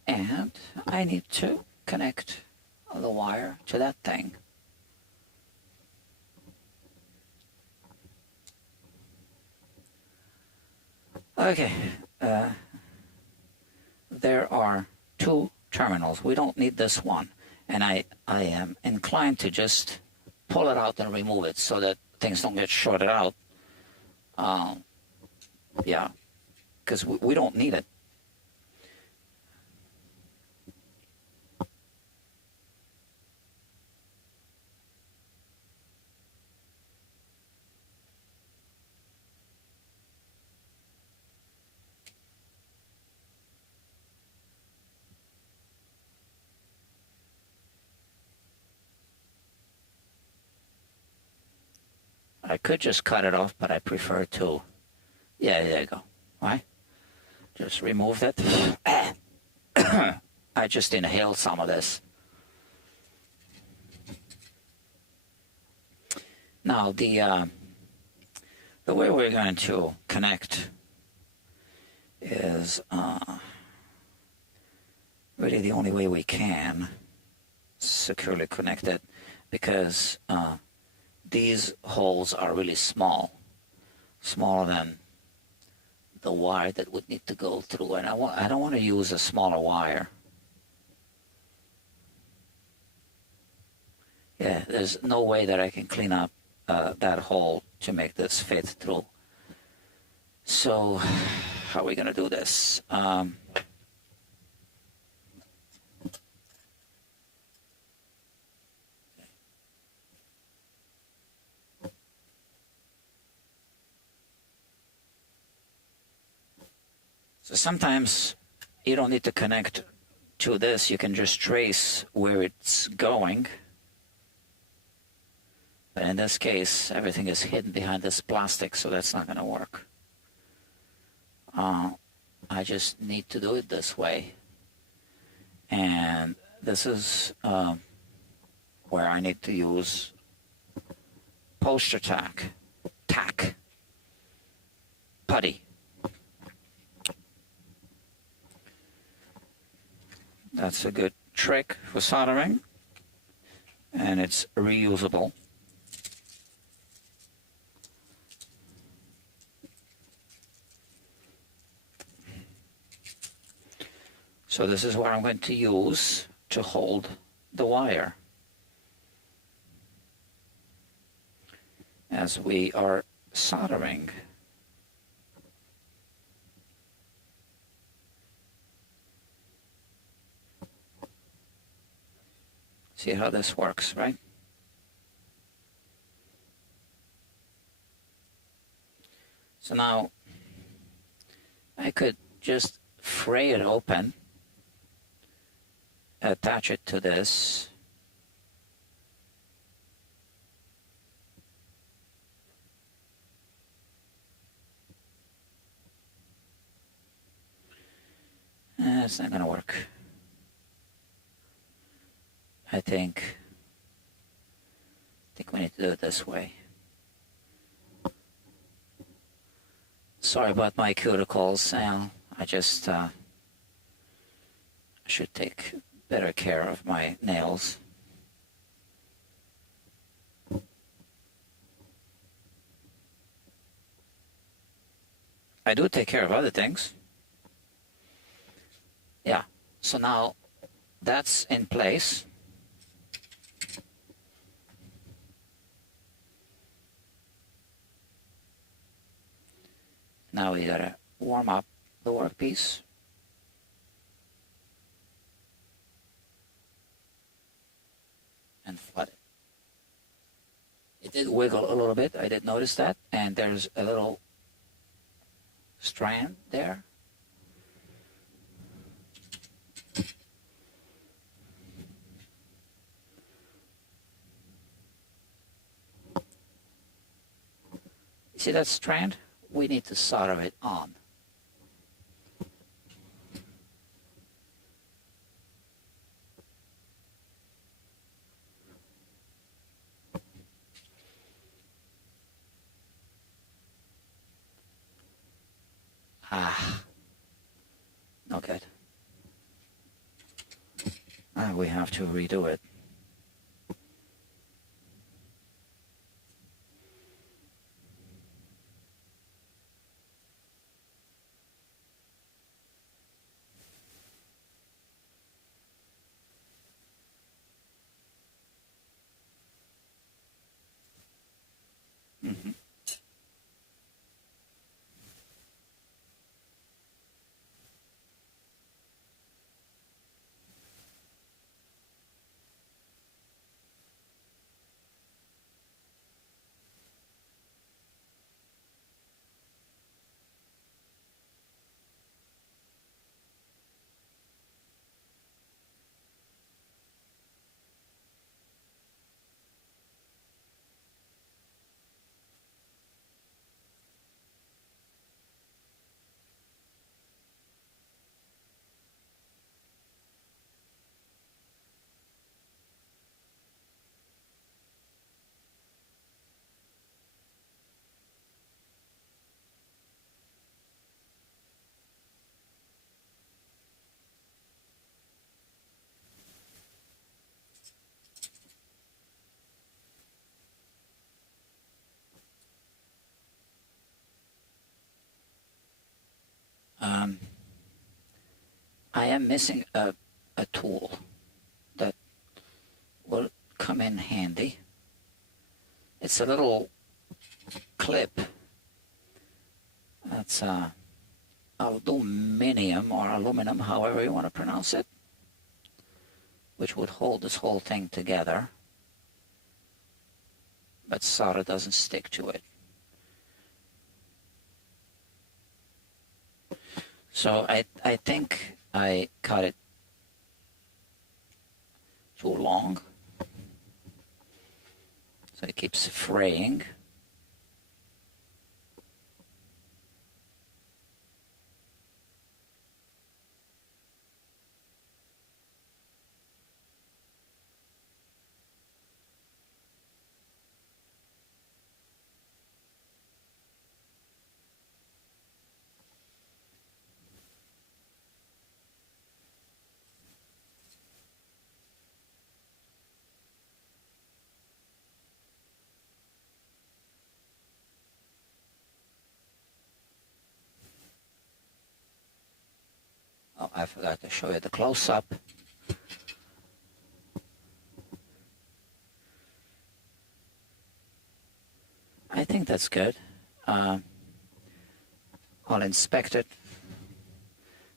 And I need to connect the wire to that thing. Okay, there are 2 terminals. We don't need this one. And I am inclined to just pull it out and remove it so that things don't get shorted out. Yeah, because we don't need it. I could just cut it off, but I prefer to. Yeah, there you go. All right? Just remove it. I just inhaled some of this. Now, the way we're going to connect is really the only way we can securely connect it, because these holes are really small, smaller than the wire that would need to go through, and I don't want to use a smaller wire. Yeah, there's no way that I can clean up that hole to make this fit through. So how are we going to do this? So sometimes you don't need to connect to this. You can just trace where it's going. But in this case, everything is hidden behind this plastic, so that's not going to work. I just need to do it this way. And this is where I need to use poster tack, putty. That's a good trick for soldering, and it's reusable. So this is what I'm going to use to hold the wire as we are soldering. See how this works, right? So now I could just fray it open, attach it to this, it's not going to work. I think we need to do it this way. Sorry about my cuticles, Al. I just should take better care of my nails. I do take care of other things. Yeah, so now that's in place. Now we gotta warm up the workpiece. And flood it. It did wiggle a little bit, I did notice that, and there's a little strand there. See that strand? We need to solder it on. No good. We have to redo it. I am missing a tool that will come in handy. It's a little clip that's aluminum or aluminum, however you want to pronounce it, which would hold this whole thing together, but solder doesn't stick to it. So I think I cut it too long. So it keeps fraying. Oh, I forgot to show you the close-up. I think that's good. I'll inspect it.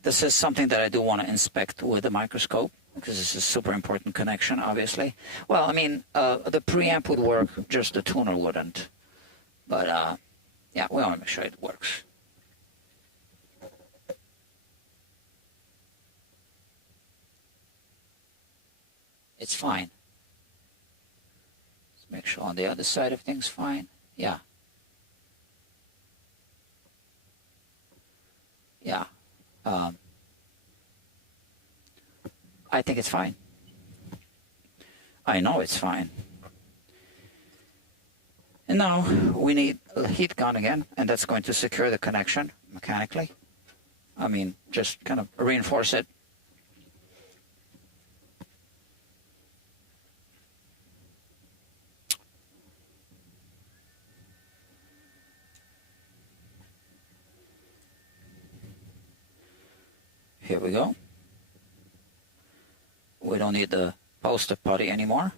This is something that I do want to inspect with a microscope because this is a super important connection, obviously. Well, I mean, the preamp would work, just the tuner wouldn't. But yeah, we want to make sure it works. It's fine. Let's make sure on the other side everything's fine. Yeah. Yeah. I think it's fine. I know it's fine. And now we need a heat gun again, and that's going to secure the connection mechanically. I mean, just kind of reinforce it. Here we go. We don't need the poster putty anymore.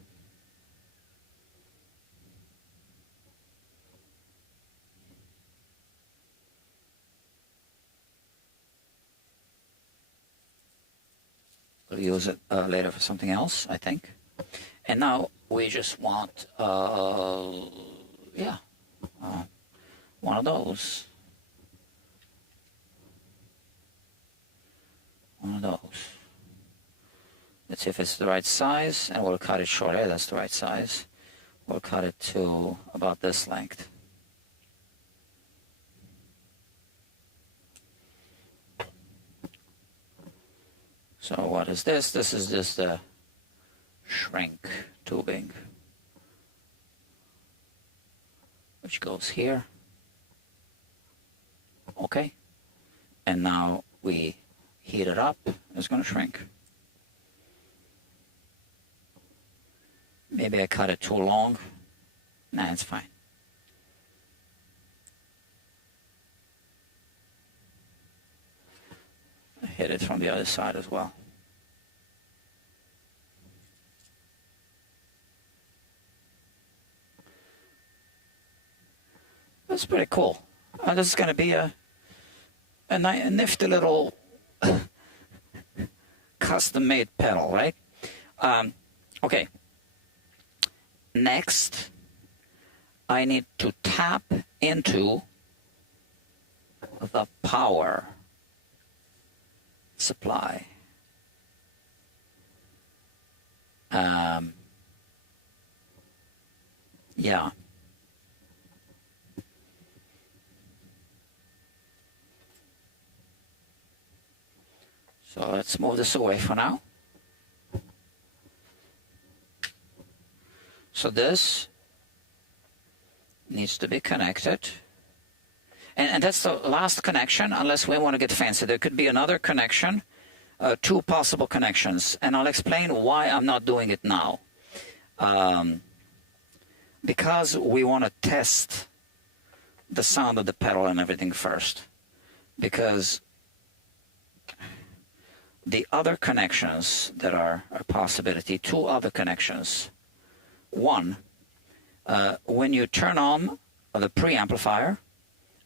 We'll use it later for something else, I think. And now we just want, yeah, one of those. One of those. Let's see if it's the right size, and we'll cut it shorter. That's the right size. We'll cut it to about this length. So what is this? This is just the shrink tubing, which goes here. Okay. And now we heat it up. It's going to shrink. Maybe I cut it too long. Nah, it's fine. I hit it from the other side as well. That's pretty cool. This is going to be a nifty little custom-made pedal, right? Okay. Next, I need to tap into the power supply. Yeah. So let's move this away for now. So this needs to be connected. And that's the last connection, unless we want to get fancy. There could be another connection, two possible connections. And I'll explain why I'm not doing it now. Because we want to test the sound of the pedal and everything first. Because the other connections that are a possibility, two other connections. One, when you turn on the preamplifier,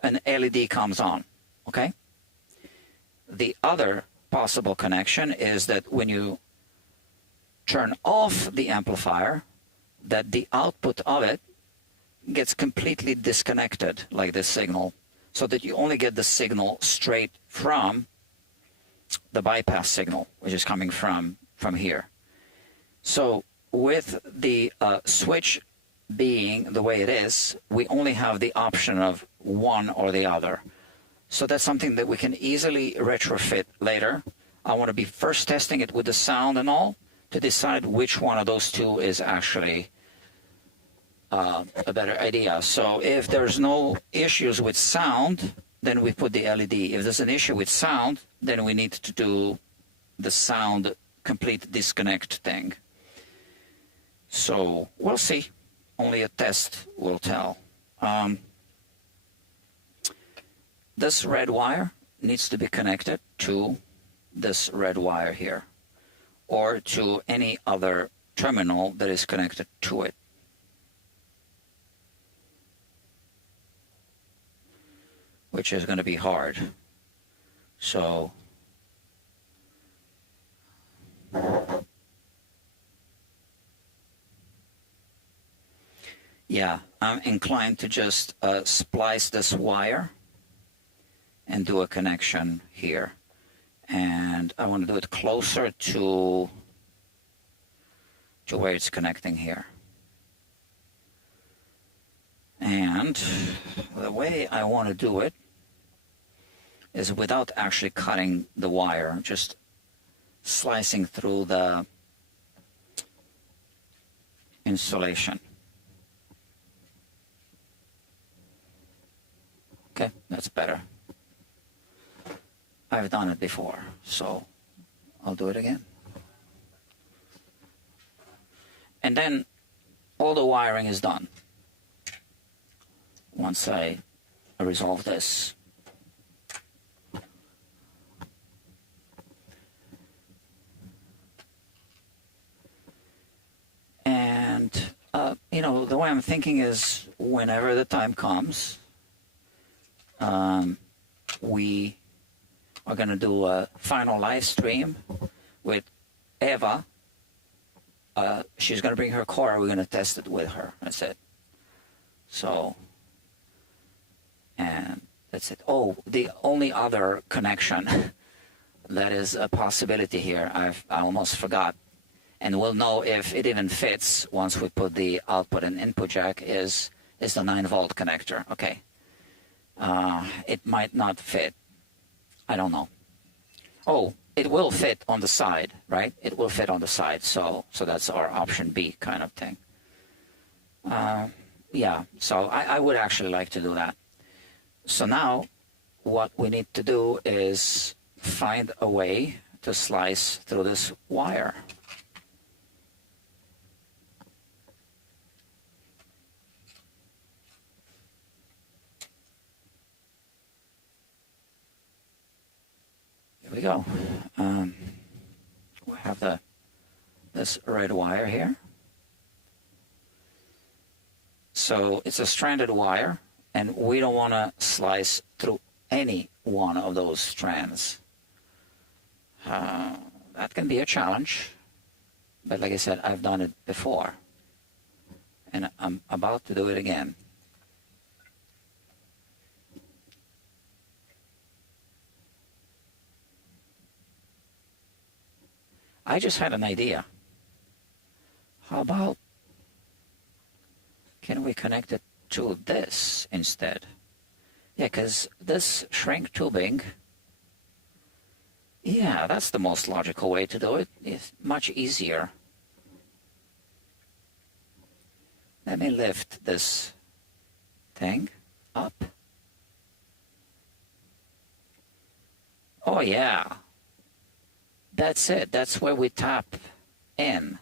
an LED comes on, okay? The other possible connection is that when you turn off the amplifier, that the output of it gets completely disconnected, like this signal, so that you only get the signal straight from bypass signal, which is coming from here. So with the switch being the way it is, we only have the option of one or the other. So that's something that we can easily retrofit later. I want to be first testing it with the sound and all to decide which one of those two is actually a better idea. So if there's no issues with sound, then we put the LED. If there's an issue with sound, then we need to do the sound complete disconnect thing. So we'll see. Only a test will tell. This red wire needs to be connected to this red wire here, or to any other terminal that is connected to it. Which is going to be hard. So yeah, I'm inclined to just splice this wire and do a connection here. And I want to do it closer to where it's connecting here. And the way I want to do it is without actually cutting the wire, just slicing through the insulation. Okay, that's better. I've done it before, so I'll do it again. And then all the wiring is done. Once I resolve this. And, you know, the way I'm thinking is whenever the time comes, we are going to do a final live stream with Eva. She's going to bring her kora. We're going to test it with her. That's it. So, and that's it. Oh, the only other connection that is a possibility here, I almost forgot, and we'll know if it even fits once we put the output and input jack, is the 9-volt connector. Okay. It might not fit. I don't know. Oh, it will fit on the side, right? It will fit on the side. So that's our option B kind of thing. Yeah, so I would actually like to do that. So now what we need to do is find a way to slice through this wire. Here we go. We have this red wire here. So it's a stranded wire, and we don't want to slice through any one of those strands. That can be a challenge, but like I said, I've done it before, and I'm about to do it again. I just had an idea. How about, can we connect it to this instead? Yeah, because this shrink tubing, yeah, that's the most logical way to do it. It's much easier. Let me lift this thing up. Oh, yeah. That's it. That's where we tap in.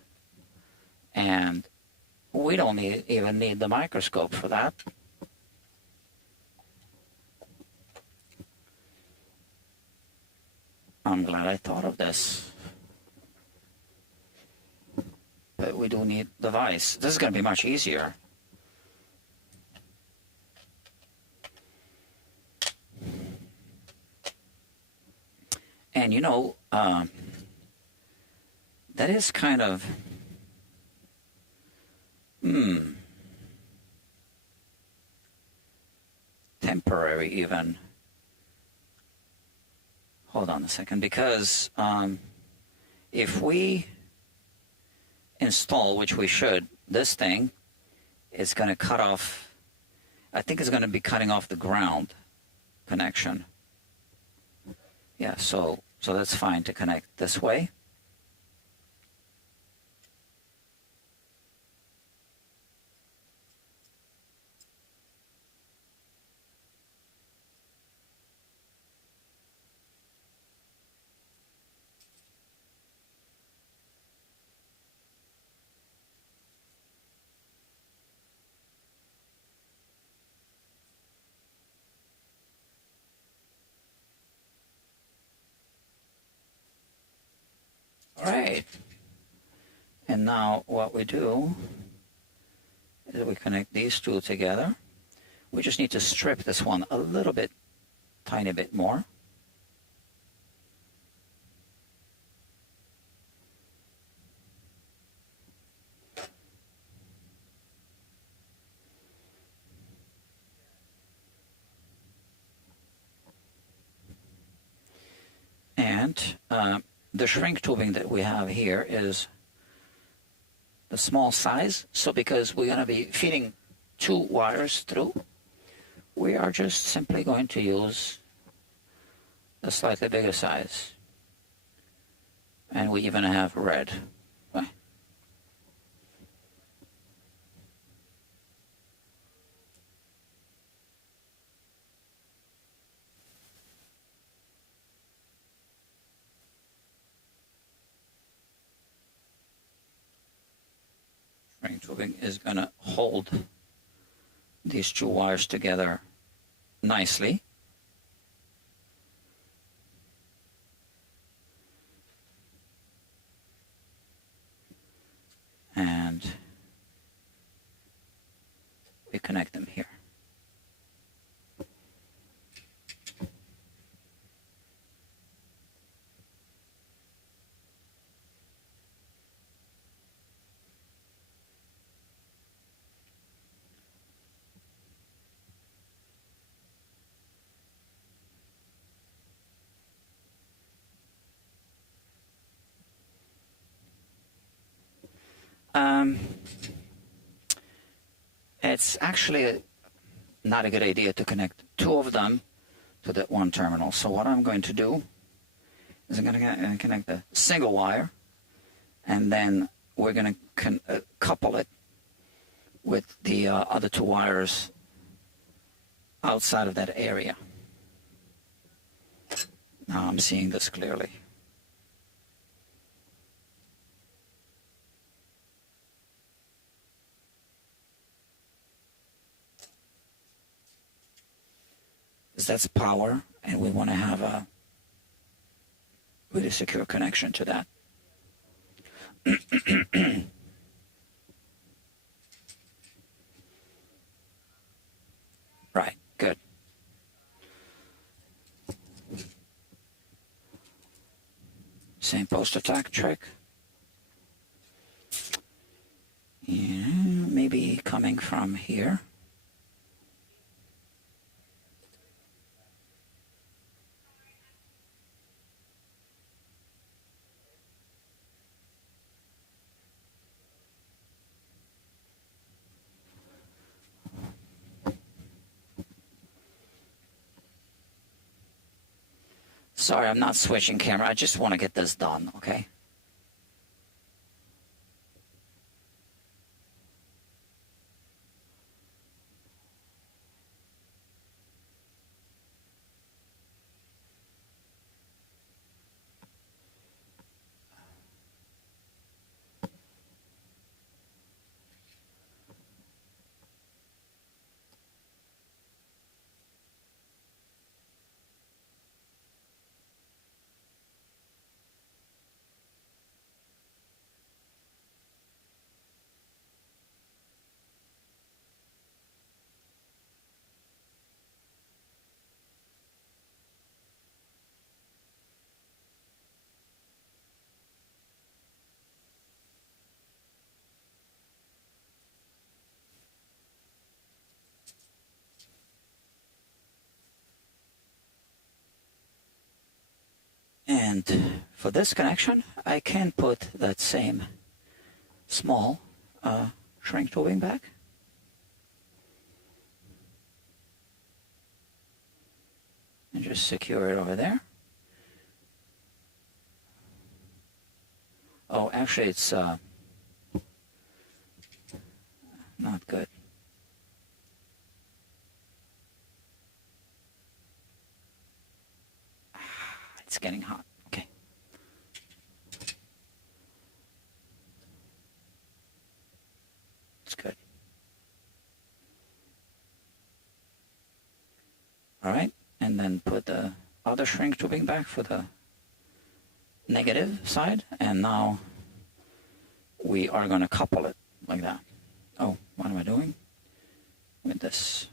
And we don't even need the microscope for that. I'm glad I thought of this. But we do need the vise. This is going to be much easier. And you know, that is kind of, temporary even. Hold hold on a second, because if we install, which we should, this thing is going to cut off, I think it's going to be cutting off the ground connection. Yeah, so that's fine to connect this way. All right. And now what we do is we connect these two together. We just need to strip this one a little bit, tiny bit more. And the shrink tubing that we have here is the small size. So because we're going to be feeding 2 wires through, we are just simply going to use a slightly bigger size. And we even have red. Okay. String tubing is going to hold these 2 wires together nicely. And we connect them here. It's actually not a good idea to connect 2 of them to that one terminal. So what I'm going to do is I'm going to connect a single wire, and then we're going to couple it with the other 2 wires outside of that area. Now I'm seeing this clearly. That's power, and we want to have a really secure connection to that. Right, good. Same post attack trick. Yeah, maybe coming from here. Sorry, I'm not switching camera. I just want to get this done, okay? And for this connection, I can put that same small shrink tubing back. And just secure it over there. Oh, actually it's not good. It's getting hot. Okay. It's good. All right. And then put the other shrink tubing back for the negative side. And now we are going to couple it like that. Oh, what am I doing with this?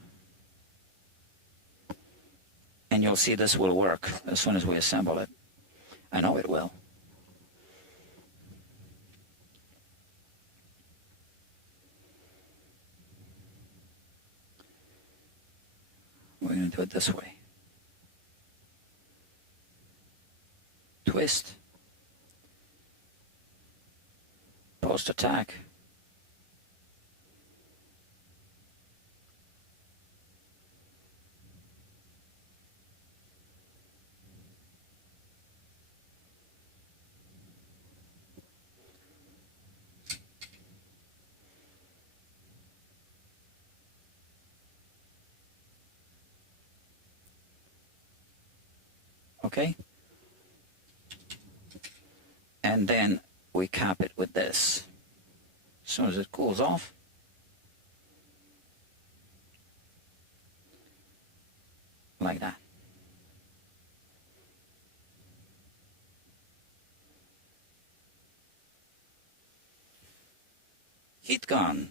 And you'll see this will work as soon as we assemble it. I know it will. We're going to do it this way. Twist. Post attack. Okay? And then we cap it with this. As soon as it cools off, like that. Heat gun.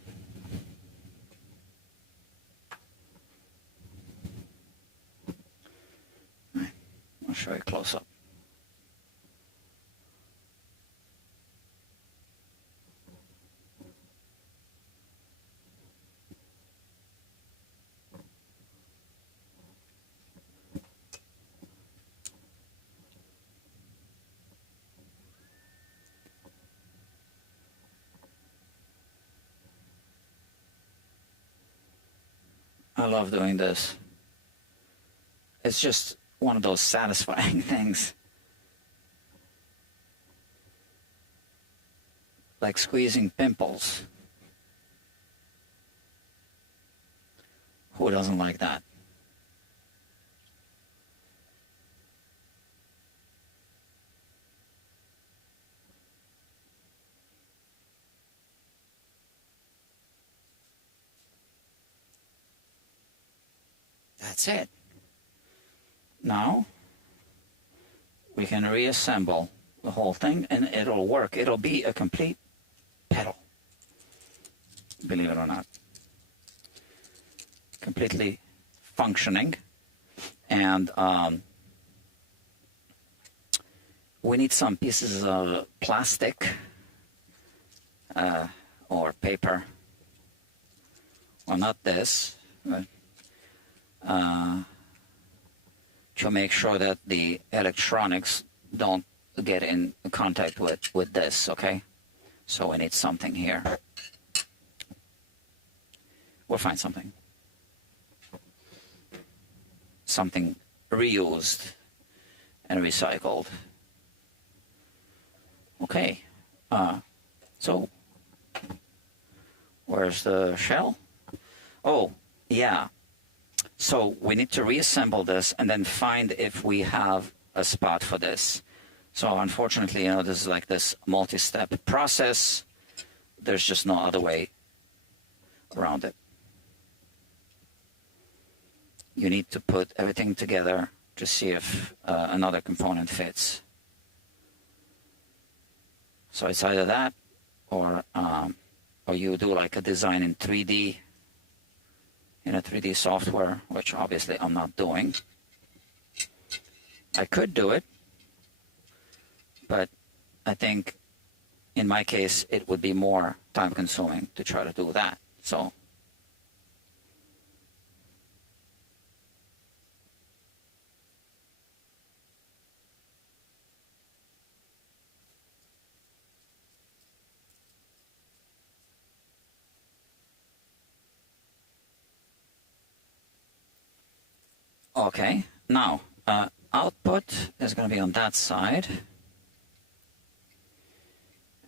I'll show you close up. I love doing this. It's just one of those satisfying things. Like squeezing pimples. Who doesn't like that? That's it. Now we can reassemble the whole thing and it'll work. It'll be a complete pedal, believe it or not. Completely functioning. And we need some pieces of plastic or paper. Well, not this, but to make sure that the electronics don't get in contact with this, okay? So we need something here. We'll find something. Something reused and recycled. Okay, so where's the shell? Oh, yeah. So we need to reassemble this and then find if we have a spot for this. So unfortunately, you know, this is like this multi-step process. There's just no other way around it. You need to put everything together to see if another component fits. So it's either that or you do like a design in 3D, in a 3D software, which obviously I'm not doing. I could do it, but I think in my case it would be more time consuming to try to do that. So Okay, now output is going to be on that side.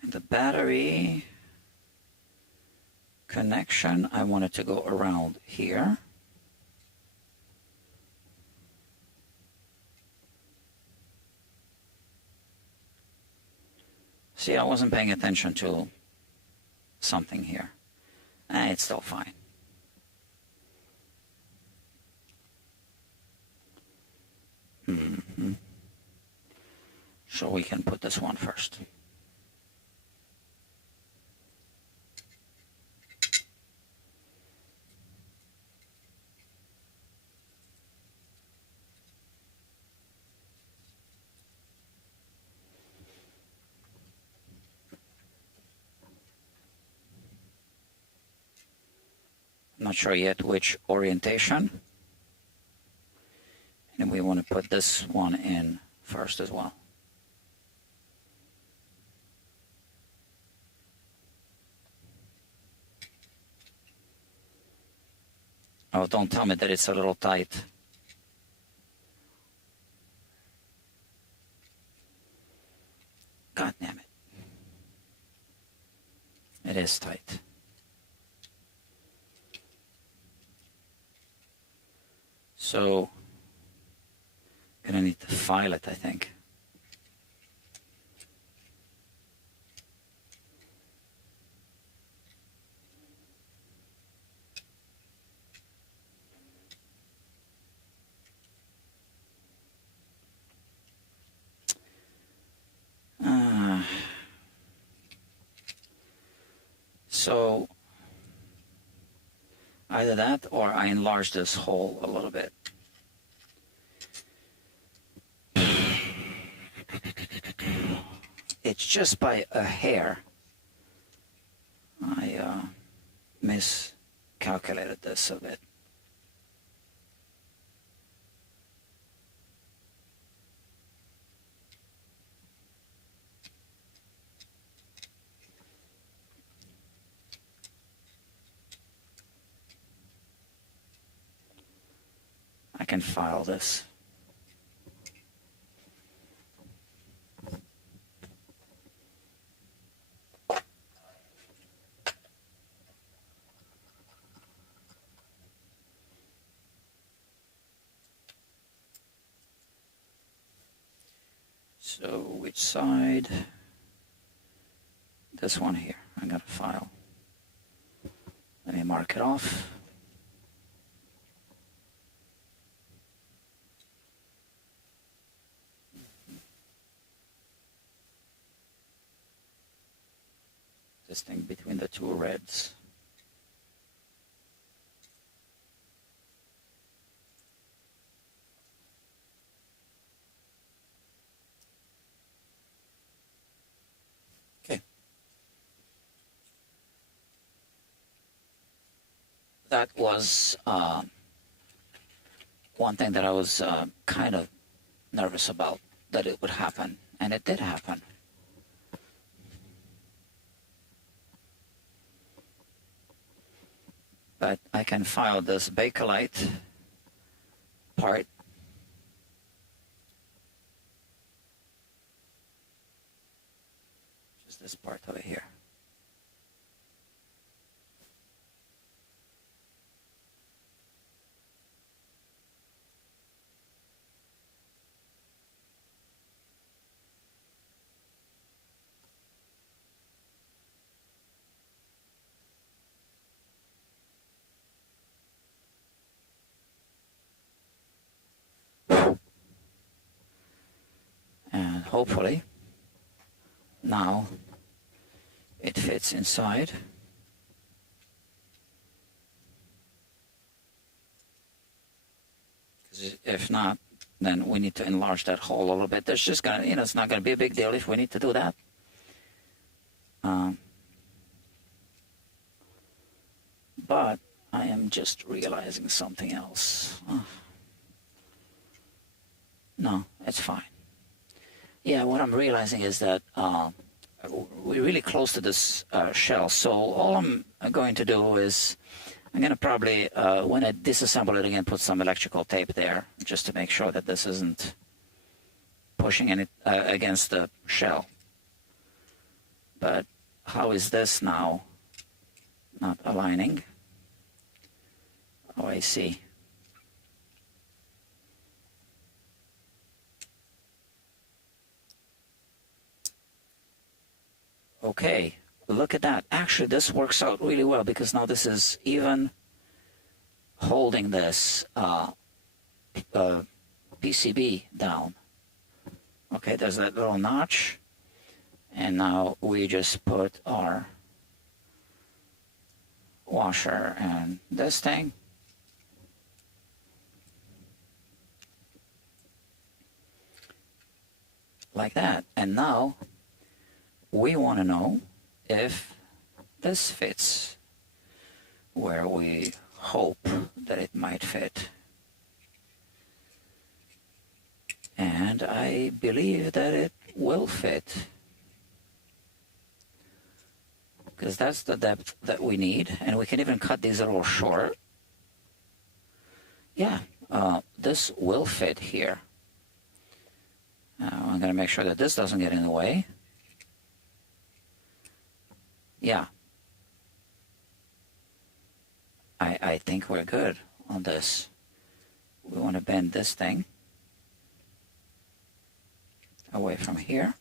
And the battery connection, I want it to go around here. See, I wasn't paying attention to something here. It's still fine. So we can put this one first. Not sure yet which orientation. And we want to put this one in first as well. Oh, don't tell me that it's a little tight. God damn it. It is tight. So, gonna need to file it, I think. So either that or I enlarge this hole a little bit. It's just by a hair. I miscalculated this a bit. I can file this. So which side? This one here. I got a file. Let me mark it off. This thing between the two reds. Okay. That was one thing that I was kind of nervous about, that it would happen, and it did happen. But I can file this Bakelite part. Just this part over here. And hopefully now it fits inside. Because if not, then we need to enlarge that hole a little bit. There's just gonna, it's not gonna be a big deal if we need to do that. But I am just realizing something else. No, it's fine. Yeah, what I'm realizing is that we're really close to this shell. So all I'm going to do is I'm going to probably, when I disassemble it again, put some electrical tape there just to make sure that this isn't pushing it against the shell. But how is this now not aligning? Oh, I see. Okay, look at that. Actually, this works out really well because now this is even holding this PCB down. Okay, there's that little notch. And now we just put our washer and this thing. Like that. And now we want to know if this fits where we hope that it might fit. And I believe that it will fit, because that's the depth that we need, and we can even cut these a little short. Yeah, this will fit here. Now I'm going to make sure that this doesn't get in the way. Yeah. I think we're good on this. We want to bend this thing away from here.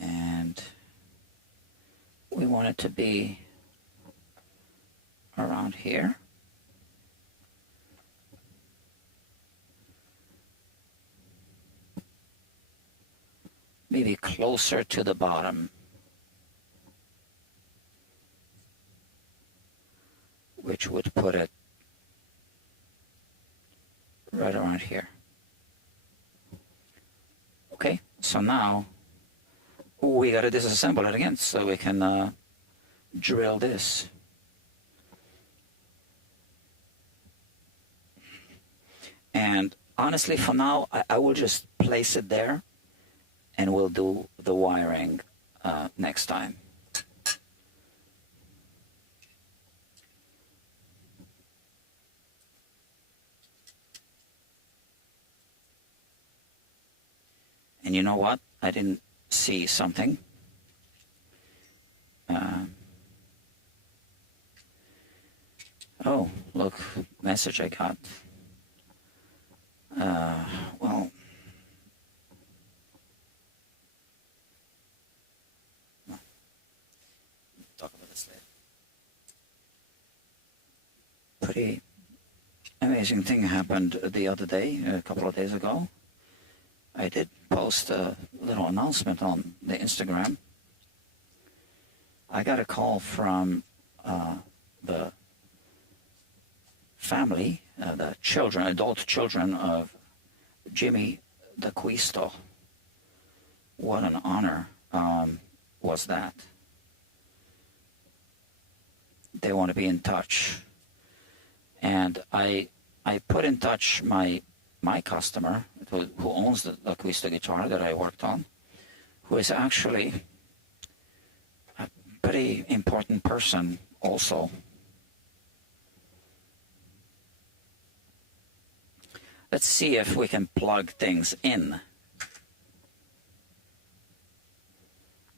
And we want it to be around here. Maybe closer to the bottom, which would put it right around here. Okay, so now we got to disassemble it again so we can drill this. And honestly, for now, I will just place it there, and we'll do the wiring next time. And you know what? I didn't see something. Oh, look, message I got. Well, talk about this later. Pretty amazing thing happened the other day, a couple of days ago. I did post a little announcement on the Instagram. I got a call from the family, the children, adult children of Jimmy D'Acquisto. What an honor was that. They want to be in touch. And I put in touch my customer, who owns the D'Acquisto guitar that I worked on, who is actually a pretty important person also. Let's see if we can plug things in.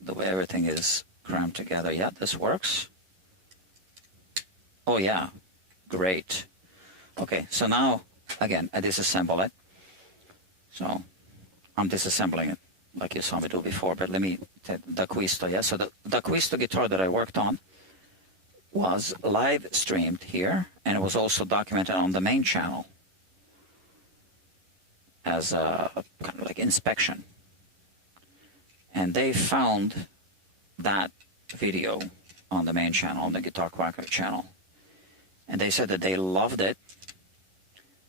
The way everything is crammed together. Yeah, this works. Oh yeah, great. Okay, so now, again, I disassemble it. So I'm disassembling it like you saw me do before, but let me take the D'Acquisto. Yeah, so the D'Acquisto guitar that I worked on was live streamed here, and it was also documented on the main channel as a kind of like inspection. And they found that video on the main channel, on the Guitar Quacker channel. And they said that they loved it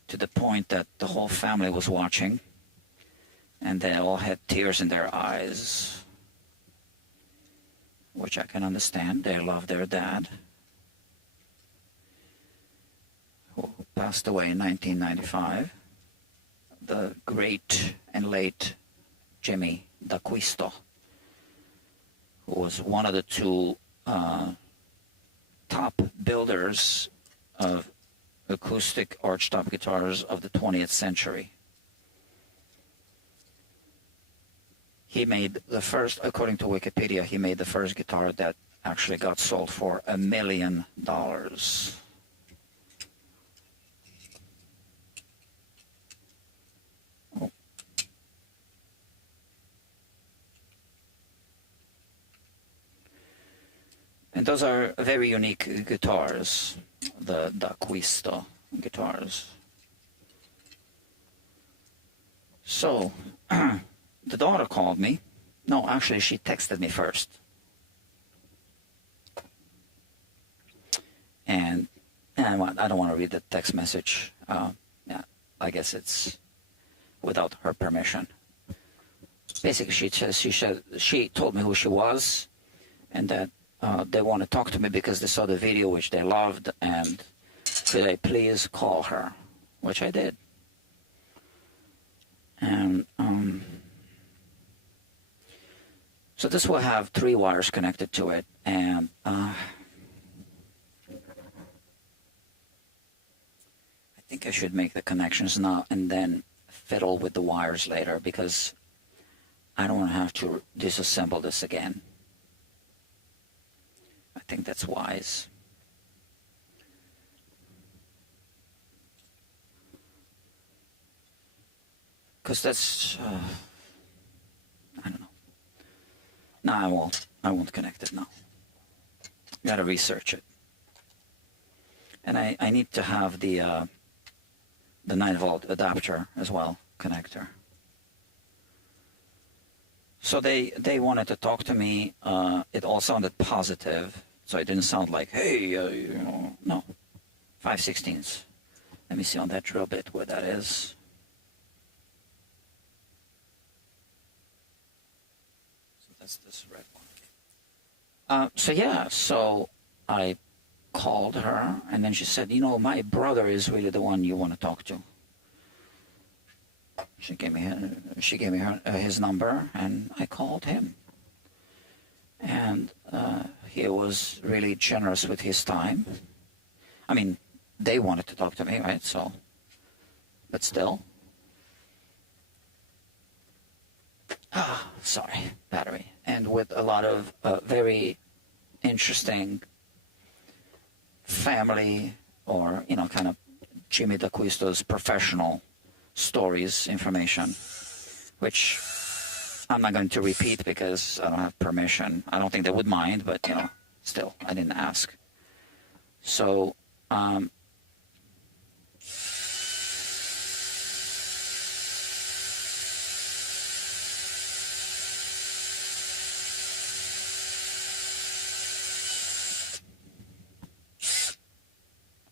to the point that the whole family was watching, and they all had tears in their eyes, which I can understand. They love their dad, who passed away in 1995. The great and late Jimmy D'Acquisto, who was one of the two top builders of acoustic archtop guitars of the 20th century. He made the first, according to Wikipedia, he made the first guitar that actually got sold for $1 million. Oh. And those are very unique guitars, the D'Acquisto guitars. So, the daughter called me. No, actually, she texted me first. And I don't want to read the text message. Yeah, I guess it's without her permission. Basically, she told me who she was, and that they want to talk to me because they saw the video, which they loved, and could I please call her, which I did. And so this will have 3 wires connected to it, and I think I should make the connections now and then fiddle with the wires later, because I don't want to have to disassemble this again. I think that's wise. Because that's, I don't know. No, I won't connect it now. Gotta research it. And I need to have the 9-volt adapter as well, connector. So they wanted to talk to me. It all sounded positive, so it didn't sound like, hey, no, 5/16. Let me see on that drill bit where that is. So that's this red one. So yeah, so I called her, and then she said, my brother is really the one you want to talk to. She gave me his number, and I called him. And he was really generous with his time. I mean, they wanted to talk to me, right? So, but still. Sorry, battery. And with a lot of very interesting family, or kind of Jimmy D'Acquisto's professional stories, information, which I'm not going to repeat because I don't have permission. I don't think they would mind, but still, I didn't ask. So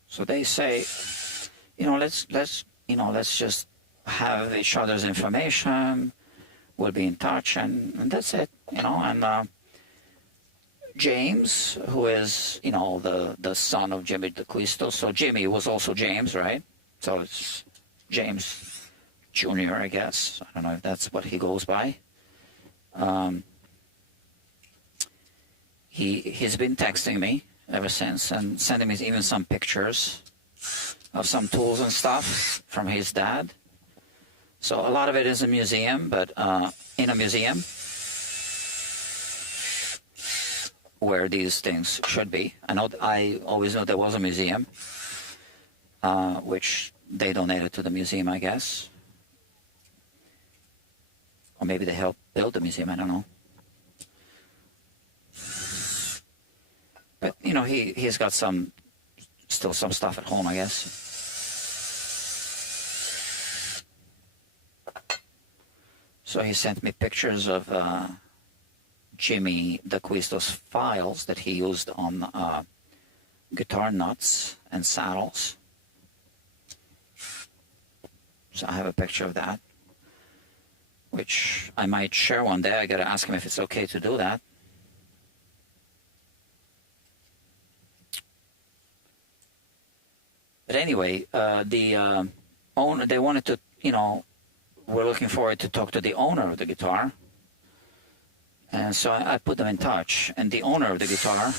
so they say, let's just have each other's information. We'll be in touch, and that's it. And James, who is the son of Jimmy D'Acquisto. So Jimmy was also James, right? So it's James Jr., I guess. I don't know if that's what he goes by. He's been texting me ever since and sending me even some pictures of some tools and stuff from his dad. So a lot of it is a museum, but in a museum where these things should be. I always knew there was a museum, which they donated to the museum, I guess. Or maybe they helped build the museum, I don't know. But, he's got still some stuff at home, I guess. So he sent me pictures of Jimmy D'Acquisto's files that he used on guitar nuts and saddles. So I have a picture of that, which I might share one day. I gotta ask him if it's okay to do that. But anyway, the owner, they wanted to, we're looking forward to talk to the owner of the guitar. And so I put them in touch. And the owner of the guitar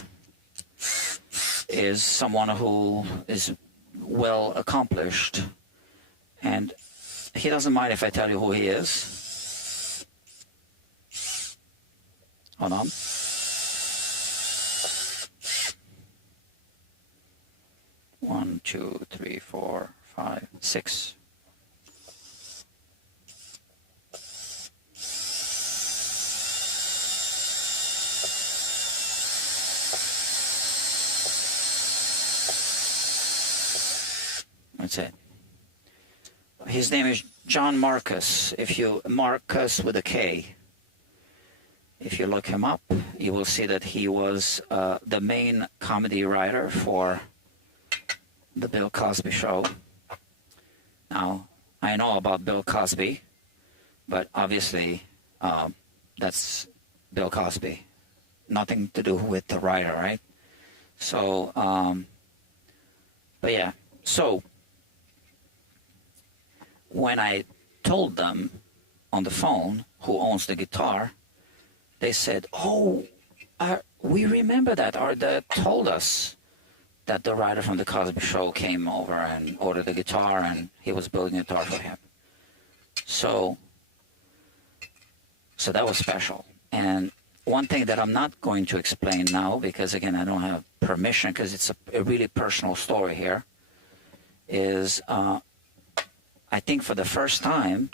is someone who is well accomplished. And he doesn't mind if I tell you who he is. Hold on. One, two, three, four, five, six. That's it. His name is John Marcus. Marcus with a K. If you look him up, you will see that he was the main comedy writer for the Bill Cosby Show. Now, I know about Bill Cosby, but obviously that's Bill Cosby. Nothing to do with the writer, right? So, but yeah. So, when I told them on the phone who owns the guitar, they said, "Oh, we remember that. Our dad told us that the writer from the Cosby Show came over and ordered the guitar, and he was building a guitar for him." So that was special. And one thing that I'm not going to explain now, because again, I don't have permission, because it's a really personal story here, is I think for the first time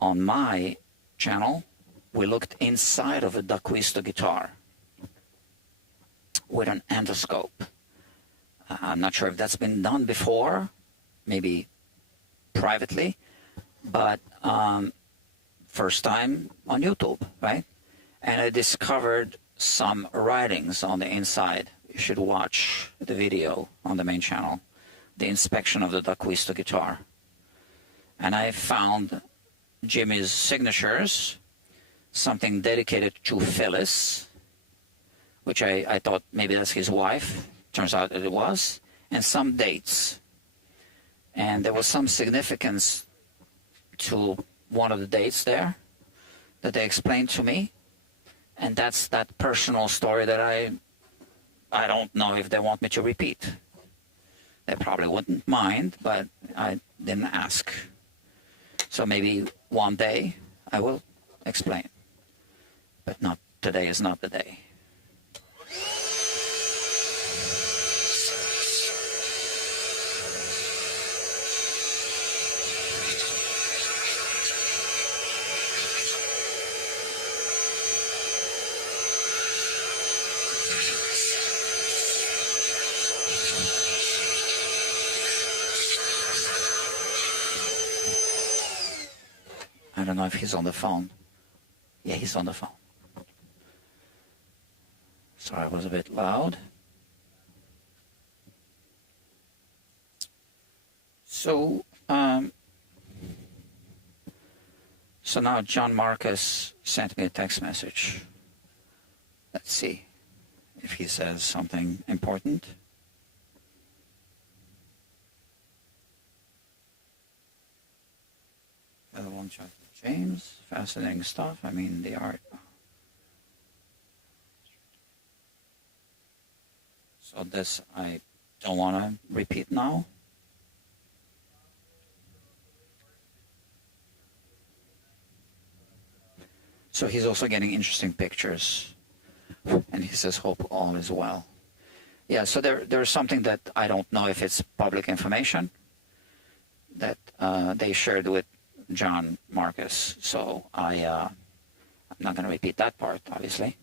on my channel, we looked inside of a D'Acquisto guitar with an endoscope. I'm not sure if that's been done before, maybe privately, but first time on YouTube, right? And I discovered some writings on the inside. You should watch the video on the main channel, the inspection of the D'Acquisto guitar. And I found Jimmy's signatures, something dedicated to Phyllis, which I thought maybe that's his wife. Turns out that it was. And some dates. And there was some significance to one of the dates there that they explained to me. And that's that personal story that I don't know if they want me to repeat. They probably wouldn't mind, but I didn't ask. So maybe one day I will explain. But not today is not the day. I don't know if he's on the phone. Yeah, he's on the phone. Sorry, I was a bit loud. So now John Marcus sent me a text message. Let's see if he says something important. Another one shot. James, fascinating stuff. I mean, the art. So this I don't want to repeat now. So he's also getting interesting pictures. And he says, hope all is well. Yeah, so there's something that I don't know if it's public information that they shared with John Marcus. So I'm not going to repeat that part, obviously.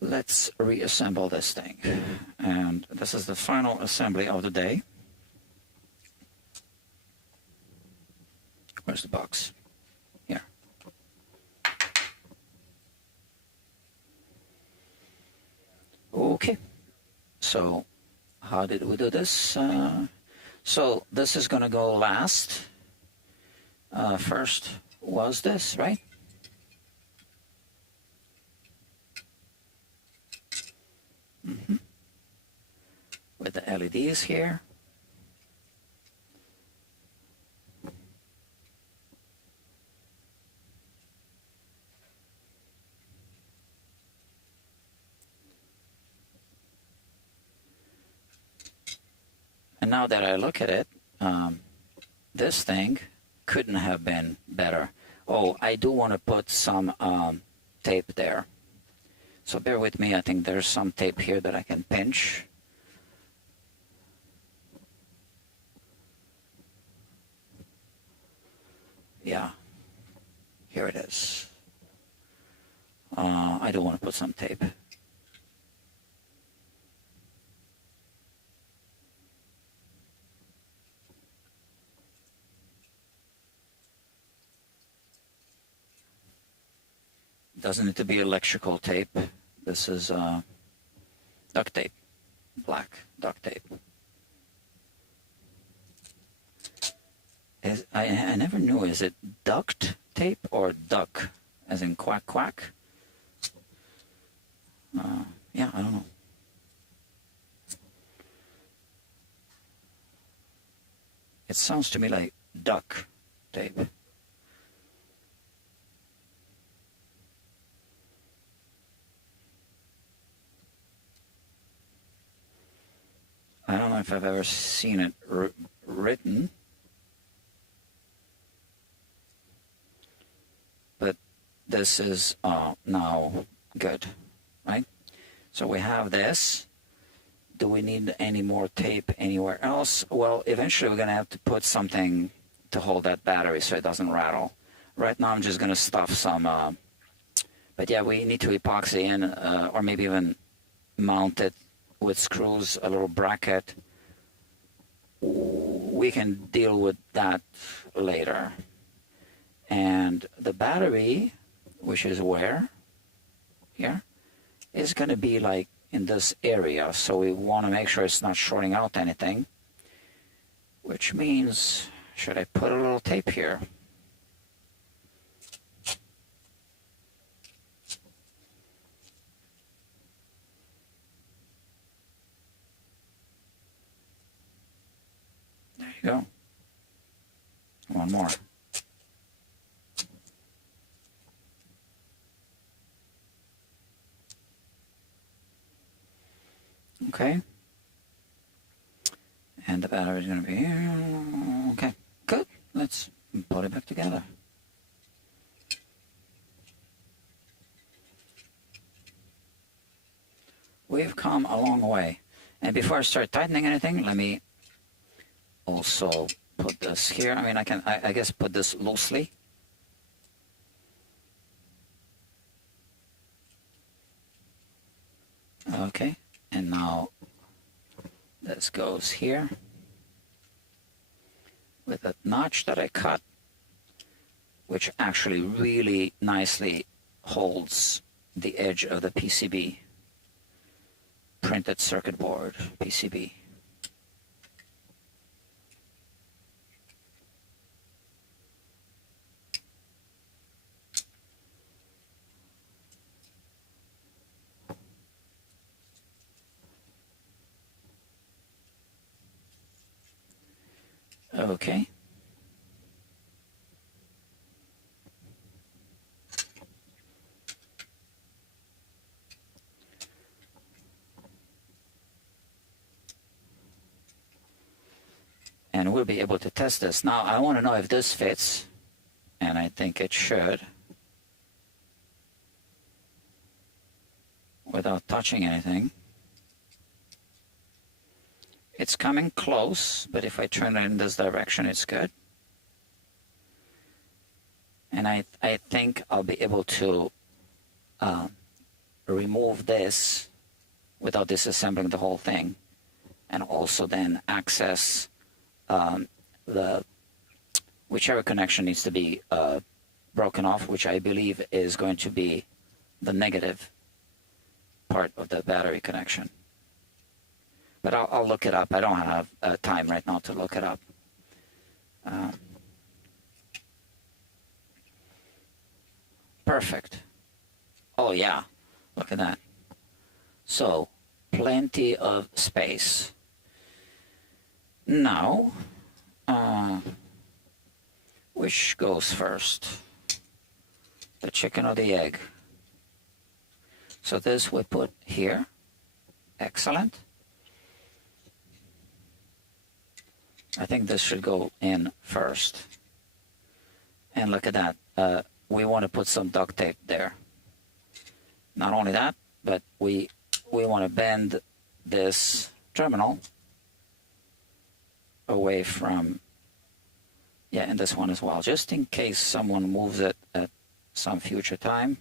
Let's reassemble this thing. And this is the final assembly of the day. Where's the box? Here. Okay. So how did we do this? So this is going to go last. First was this, right? with the LEDs here. And now that I look at it, this thing couldn't have been better. Oh, I do want to put some tape there. So bear with me. I think there's some tape here that I can pinch. Yeah, here it is. I do want to put some tape. Doesn't need to be electrical tape. This is duct tape, black duct tape. I never knew, is it duct tape or duck, as in quack quack? Yeah, I don't know. It sounds to me like duck tape. I don't know if I've ever seen it written, but this is now good, right? So we have this. Do we need any more tape anywhere else? Well, eventually we're going to have to put something to hold that battery so it doesn't rattle. Right now I'm just going to stuff some, but yeah, we need to epoxy in, or maybe even mount it with screws, a little bracket. We can deal with that later. And the battery, which is where? Here, is going to be like in this area. So we want to make sure it's not shorting out anything, which means, should I put a little tape here? There you go. One more. Okay. And the battery is going to be here. Okay, good. Let's put it back together. We've come a long way. And before I start tightening anything, let me also put this here. I mean, I guess put this loosely. Okay, and now this goes here with a notch that I cut, which actually really nicely holds the edge of the PCB, printed circuit board PCB. Okay. And we'll be able to test this. Now, I want to know if this fits, and I think it should, without touching anything. It's coming close, but if I turn it in this direction, it's good. And I think I'll be able to remove this without disassembling the whole thing, and also then access the whichever connection needs to be broken off, which I believe is going to be the negative part of the battery connection. But I'll look it up. I don't have time right now to look it up. Perfect. Oh yeah, look at that. So plenty of space. Now, which goes first? The chicken or the egg? So this we put here. Excellent. I think this should go in first. And look at that. We want to put some duct tape there. Not only that, but we want to bend this terminal away from, yeah, and this one as well, just in case someone moves it at some future time.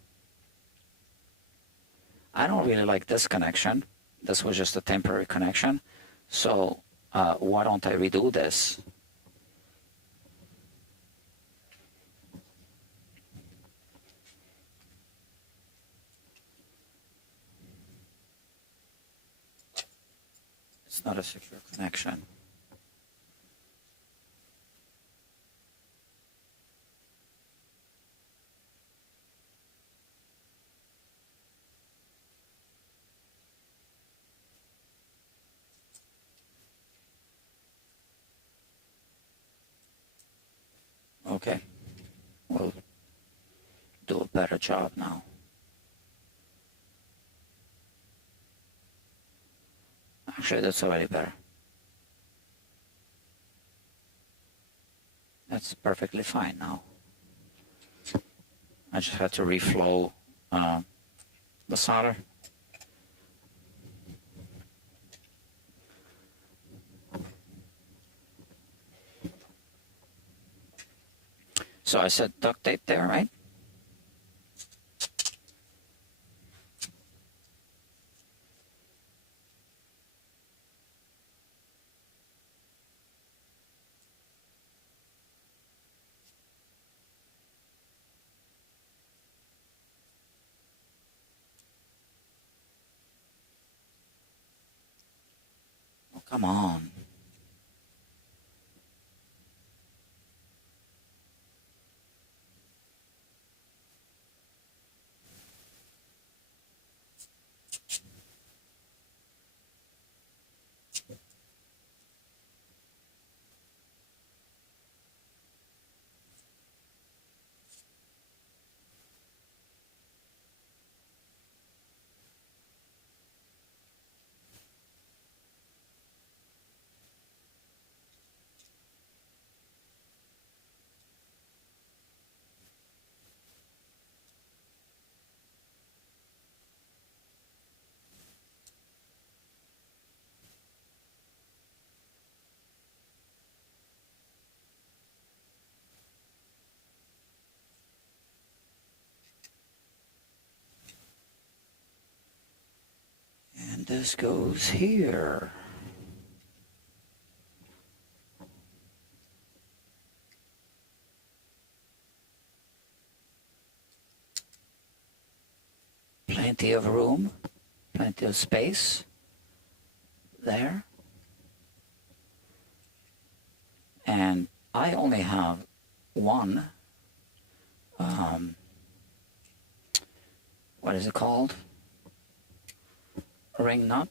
I don't really like this connection. This was just a temporary connection. So why don't I redo this? It's not a secure connection. Okay, we'll do a better job now. Actually, that's already better. That's perfectly fine now. I just had to reflow the solder. So I said duct tape there, right? Oh, come on. And this goes here. Plenty of room, plenty of space there. And I only have one, what is it called? Ring nut.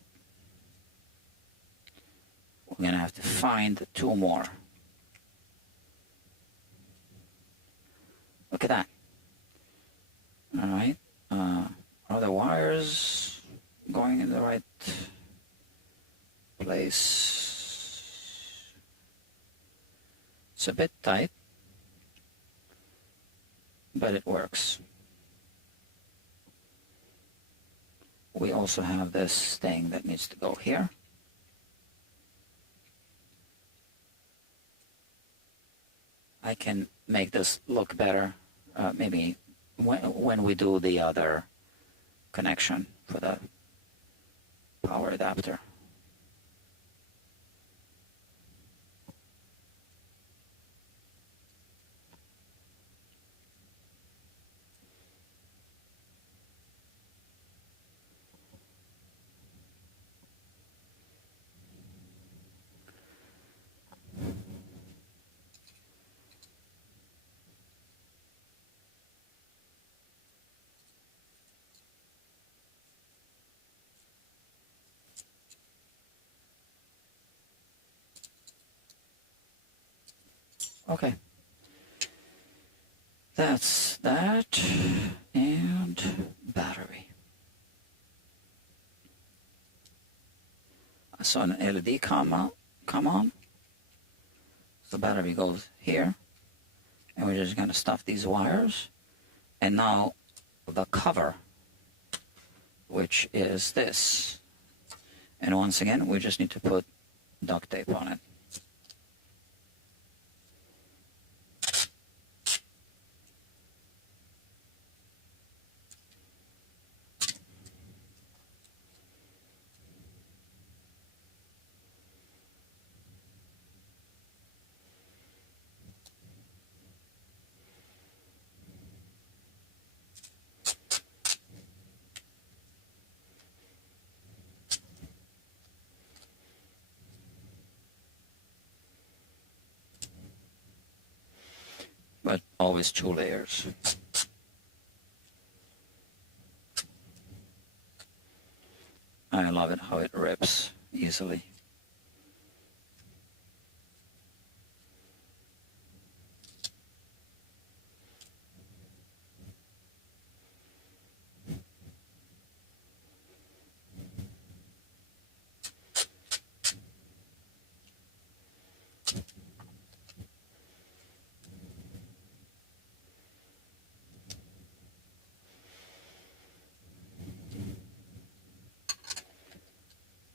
We're gonna have to find two more. Look at that. All right. Are the wires going in the right place? It's a bit tight, but it works. We also have this thing that needs to go here. I can make this look better, maybe when we do the other connection for the power adapter. Okay. That's that. And battery. I saw an LED come on. So the battery goes here. And we're just going to stuff these wires. And now the cover, which is this. And once again, we just need to put duct tape on it. But always 2 layers. I love it how it rips easily.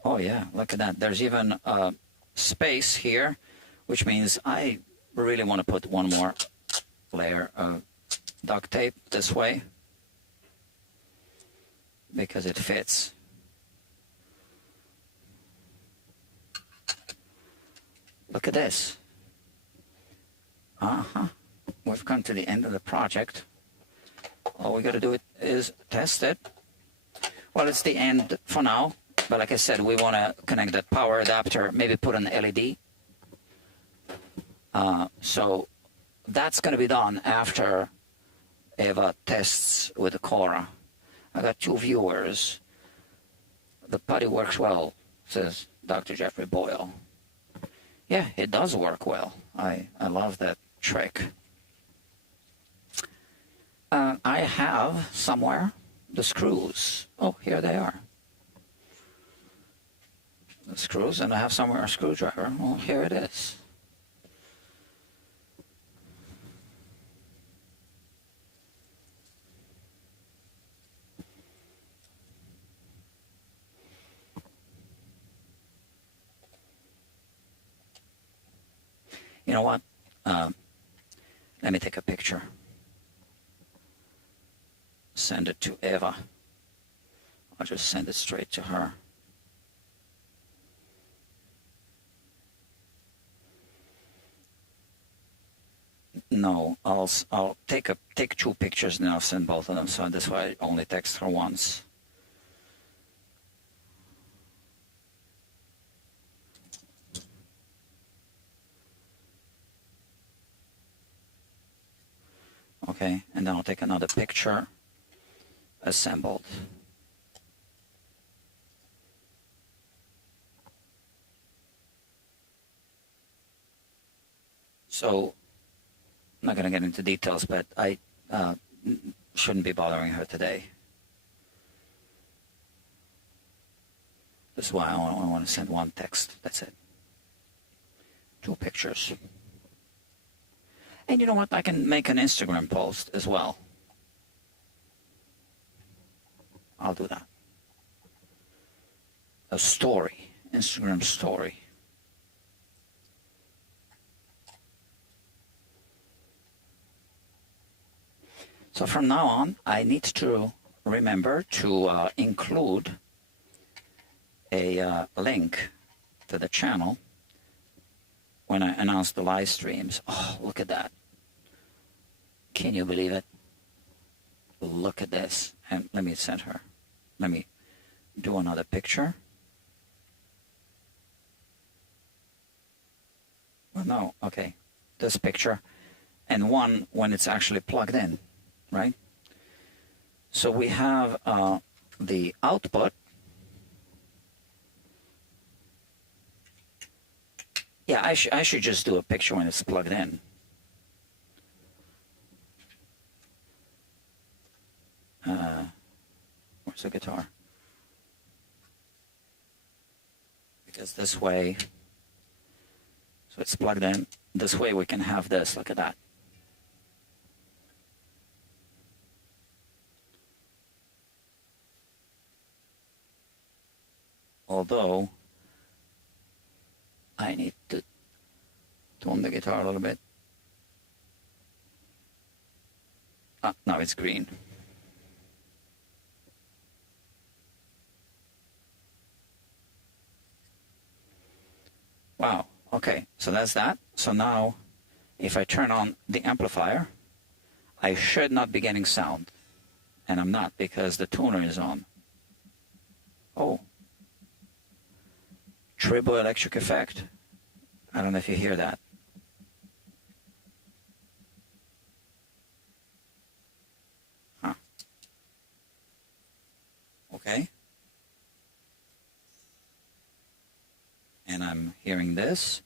Oh yeah, look at that. There's even space here, which means I really want to put one more layer of duct tape this way because it fits. Look at this. We've come to the end of the project. All we got to do is test it. Well, it's the end for now. But like I said, we want to connect that power adapter, maybe put an LED. So that's going to be done after Eva tests with the kora. I got 2 viewers. The putty works well, says Dr. Jeffrey Boyle. Yeah, it does work well. I love that trick. I have somewhere the screws. Oh, here they are. The screws, and I have somewhere a screwdriver. Well, here it is. You know what? Let me take a picture. Send it to Eva. I'll just send it straight to her. No, I'll take 2 pictures and I'll send both of them. So that's why I only text her once. Okay, and then I'll take another picture. Assembled. So I'm not going to get into details, but I shouldn't be bothering her today. That's why I want to send 1 text. That's it. 2 pictures. And you know what? I can make an Instagram post as well. I'll do that. A story. Instagram story. So from now on, I need to remember to include a link to the channel when I announce the live streams. Oh, look at that. Can you believe it? Look at this. And let me send her. Let me do another picture. Well, no, okay. This picture. And one when it's actually plugged in, right? So we have the output. Yeah, I should just do a picture when it's plugged in. Where's the guitar? Because this way, so it's plugged in. This way we can have this. Look at that. Although I need to tone the guitar a little bit. Ah, now it's green. Wow, okay, so that's that. So now, if I turn on the amplifier, I should not be getting sound. And I'm not, because the tuner is on. Oh. Triple electric effect. I don't know if you hear that. Huh. Okay. And I'm hearing this.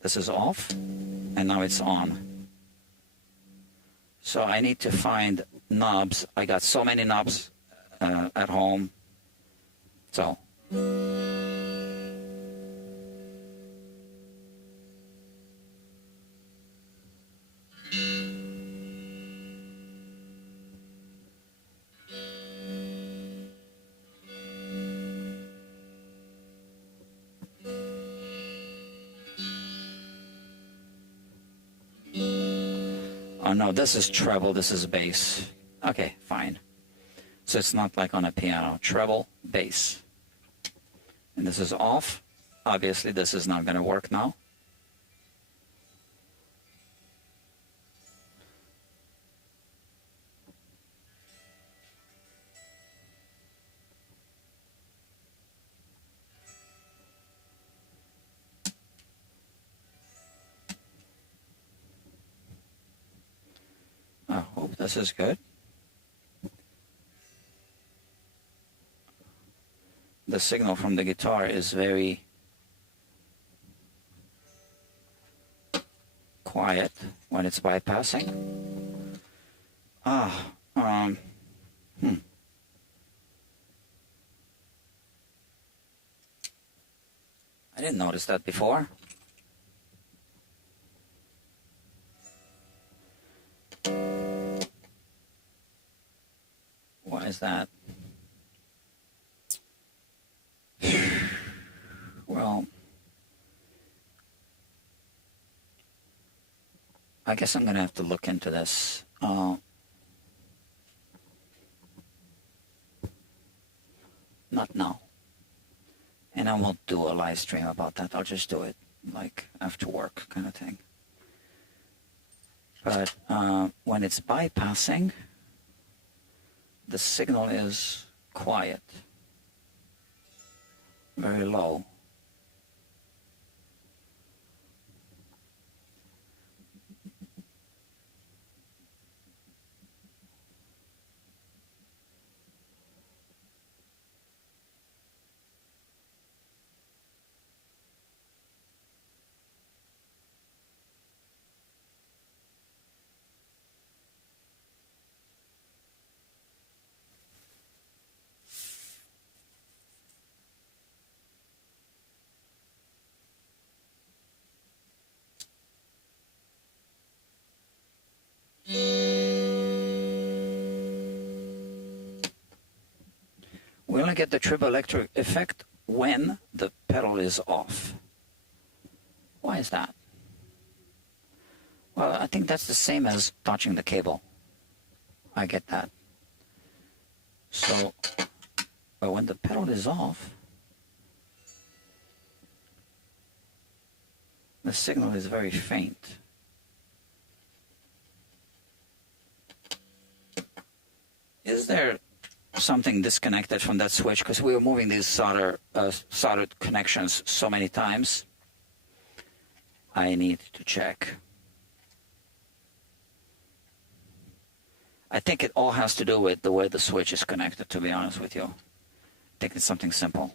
This is off, and now it's on. So I need to find knobs. I got so many knobs at home. So. Oh no, this is treble, this is bass. Okay, fine. So it's not like on a piano. Treble, bass. And this is off. Obviously this is not going to work now. I hope this is good. The signal from the guitar is very quiet when it's bypassing. I didn't notice that before. Why is that? Well, I guess I'm going to have to look into this. Not now. And I won't do a live stream about that. I'll just do it like after work kind of thing. But when it's bypassing, the signal is quiet, very low. We only get the triple electric effect when the pedal is off. Why is that? Well, I think that's the same as touching the cable. I get that. So, but when the pedal is off, the signal is very faint. Is there something disconnected from that switch? Because we were moving these soldered connections so many times. I need to check. I think it all has to do with the way the switch is connected, to be honest with you. I think it's something simple.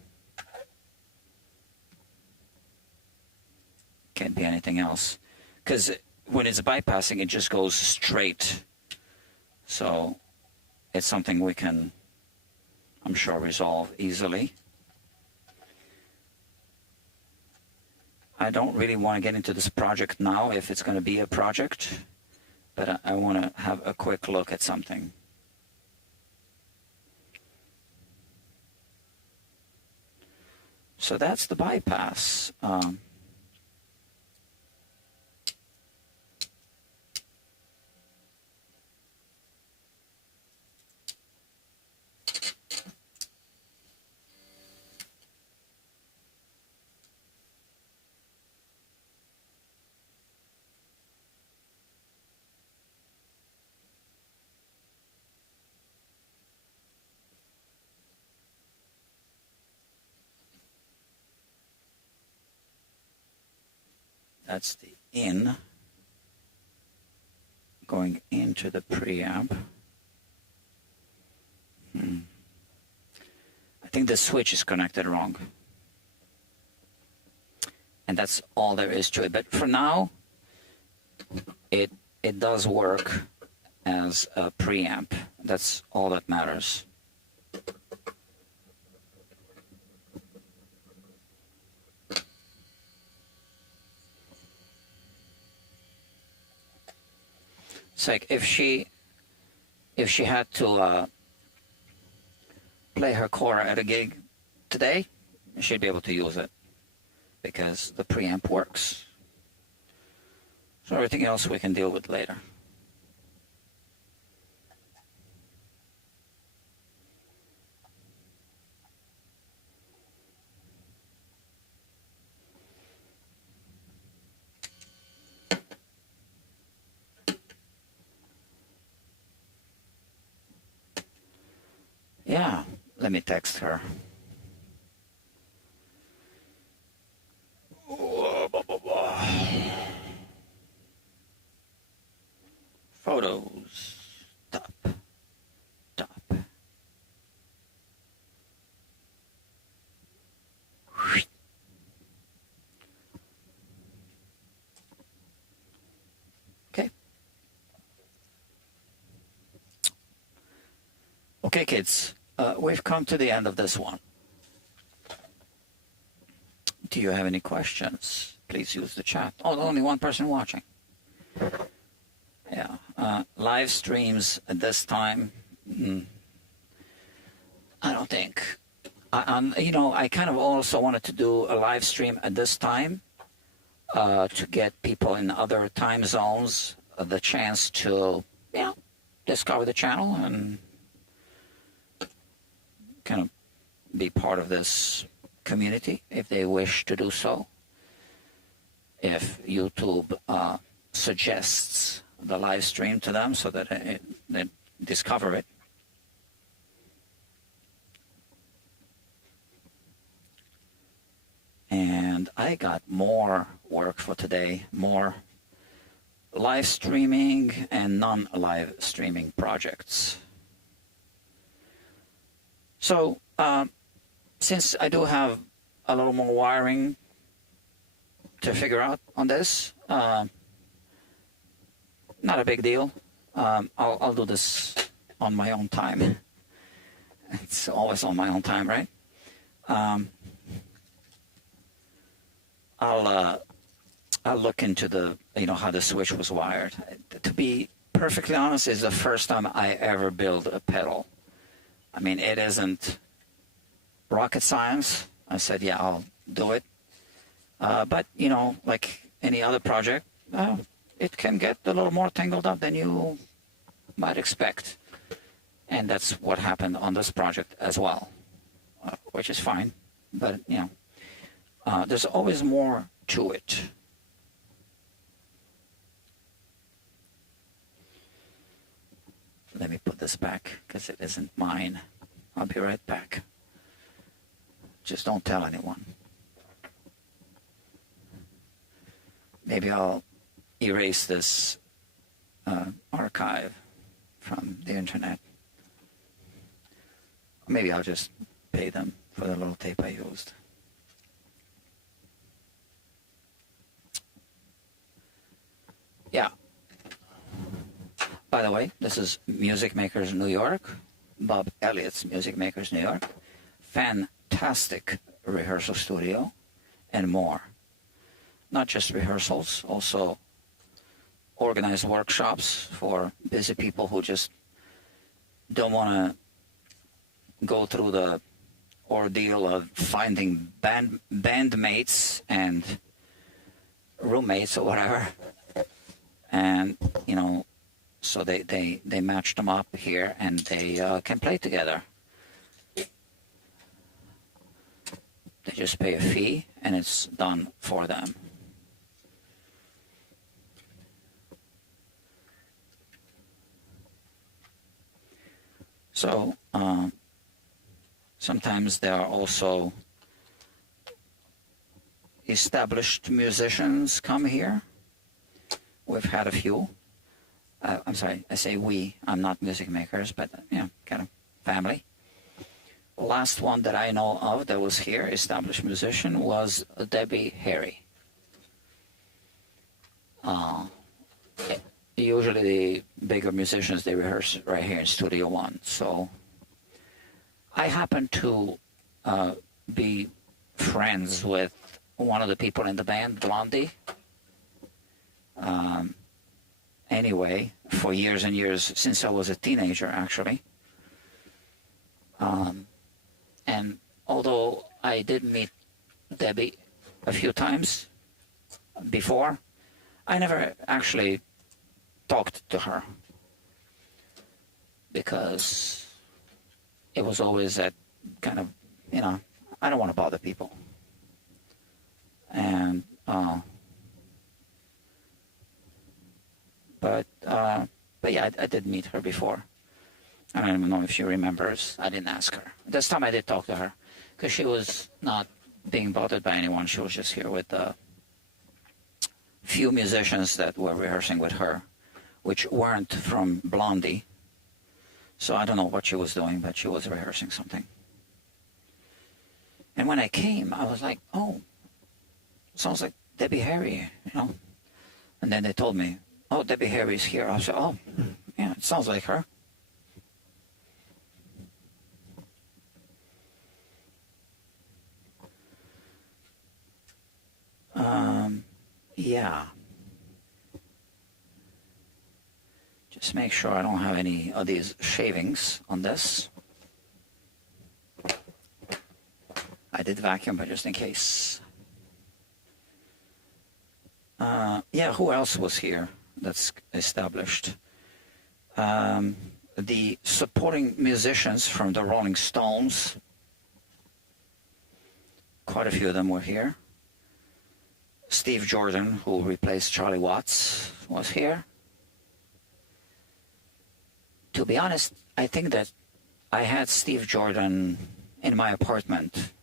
Can't be anything else. Because when it's bypassing, it just goes straight. So it's something we can, I'm sure, resolve easily. I don't really want to get into this project now, if it's going to be a project, but I want to have a quick look at something. So that's the bypass. That's the in, going into the preamp. I think the switch is connected wrong. And that's all there is to it. But for now, it does work as a preamp. That's all that matters. It's like if she had to play her kora at a gig today, she'd be able to use it because the preamp works. So everything else we can deal with later. Yeah, let me text her. Photos. Top. Okay. Okay, kids. We've come to the end of this one. Do you have any questions? Please use the chat. Oh, only one person watching. Yeah. Live streams at this time, I don't think. I kind of also wanted to do a live stream at this time to get people in other time zones the chance to, discover the channel and kind of be part of this community if they wish to do so. If YouTube suggests the live stream to them so that they discover it. And I got more work for today, more live streaming and non-live streaming projects. So since I do have a little more wiring to figure out on this, not a big deal. I'll do this on my own time. It's always on my own time, right? I'll look into the how the switch was wired. To be perfectly honest, it's the first time I ever build a pedal. I mean, it isn't rocket science. I said, yeah, I'll do it. But like any other project, it can get a little more tangled up than you might expect, and that's what happened on this project as well, which is fine. But there's always more to it. Let me put this back because it isn't mine. I'll be right back. Just don't tell anyone. Maybe I'll erase this archive from the internet. Maybe I'll just pay them for the little tape I used. Yeah. by the way, this is Music Makers New York, Bob Elliott's Music Makers New York. Fantastic rehearsal studio and more. Not just rehearsals, also organized workshops for busy people who just don't want to go through the ordeal of finding bandmates and roommates or whatever. And, so they matched them up here and they can play together. They just pay a fee and it's done for them. So sometimes there are also established musicians come here. We've had a few. I'm sorry, I say we. I'm not music makers, but kind of family. Last one that I know of that was here, established musician, was Debbie Harry. Usually the bigger musicians, they rehearse right here in Studio One. So I happen to be friends with one of the people in the band, Blondie. Anyway, for years and years, since I was a teenager, actually. And although I did meet Debbie a few times before, I never actually talked to her because it was always that kind of, I don't want to bother people. And but yeah, I did meet her before. I don't even know if she remembers. I didn't ask her. This time I did talk to her because she was not being bothered by anyone. She was just here with a few musicians that were rehearsing with her, which weren't from Blondie. So I don't know what she was doing, but she was rehearsing something. And when I came, I was like, oh, sounds like Debbie Harry, And then they told me, oh, Debbie Harry's here. I said, oh, yeah, it sounds like her. Yeah. Just make sure I don't have any of these shavings on this. I did vacuum, but just in case. Yeah, who else was here that's established? The supporting musicians from the Rolling Stones. Quite a few of them were here. Steve Jordan, who replaced Charlie Watts, was here. To be honest, I think that I had Steve Jordan in my apartment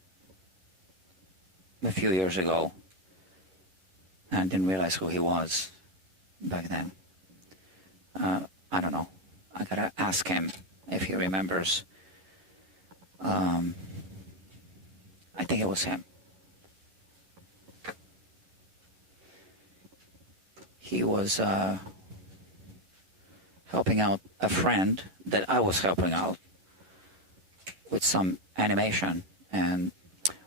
a few years ago and didn't realize who he was back then. I don't know. I gotta ask him if he remembers. I think it was him. He was helping out a friend that I was helping out with some animation. And,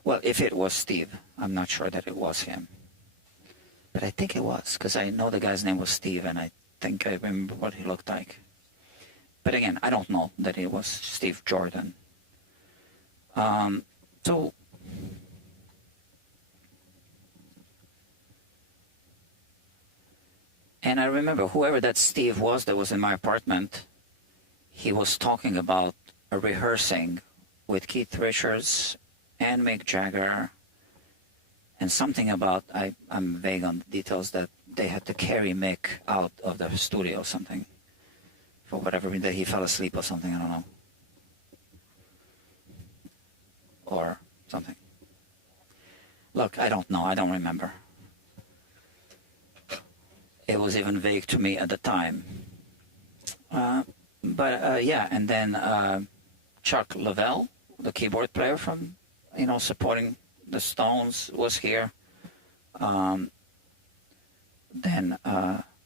well, if it was Steve, I'm not sure that it was him. But I think it was, because I know the guy's name was Steve, and I think I remember what he looked like. But again, I don't know that it was Steve Jordan. And I remember whoever that Steve was that was in my apartment, he was talking about a rehearsing with Keith Richards and Mick Jagger, and something about, I'm vague on the details, that they had to carry Mick out of the studio or something. For whatever reason, that he fell asleep or something, I don't know. Or something. Look, I don't know, I don't remember. It was even vague to me at the time. Yeah, and then Chuck Leavell, the keyboard player from, supporting the Stones, was here. Then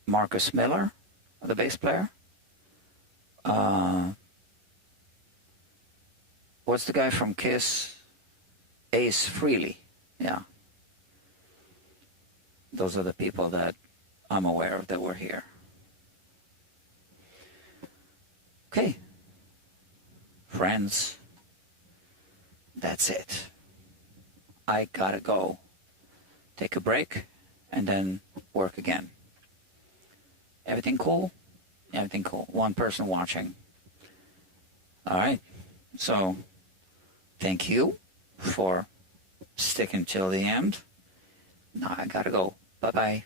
Marcus Miller, the bass player, What's the guy from Kiss? Ace Frehley. Yeah. Those are the people that I'm aware of that were here. Okay. Friends, that's it. I gotta go. Take a break and then work again. Everything cool? Everything cool. One person watching. All right. So, thank you for sticking till the end. Now I gotta go. Bye-bye.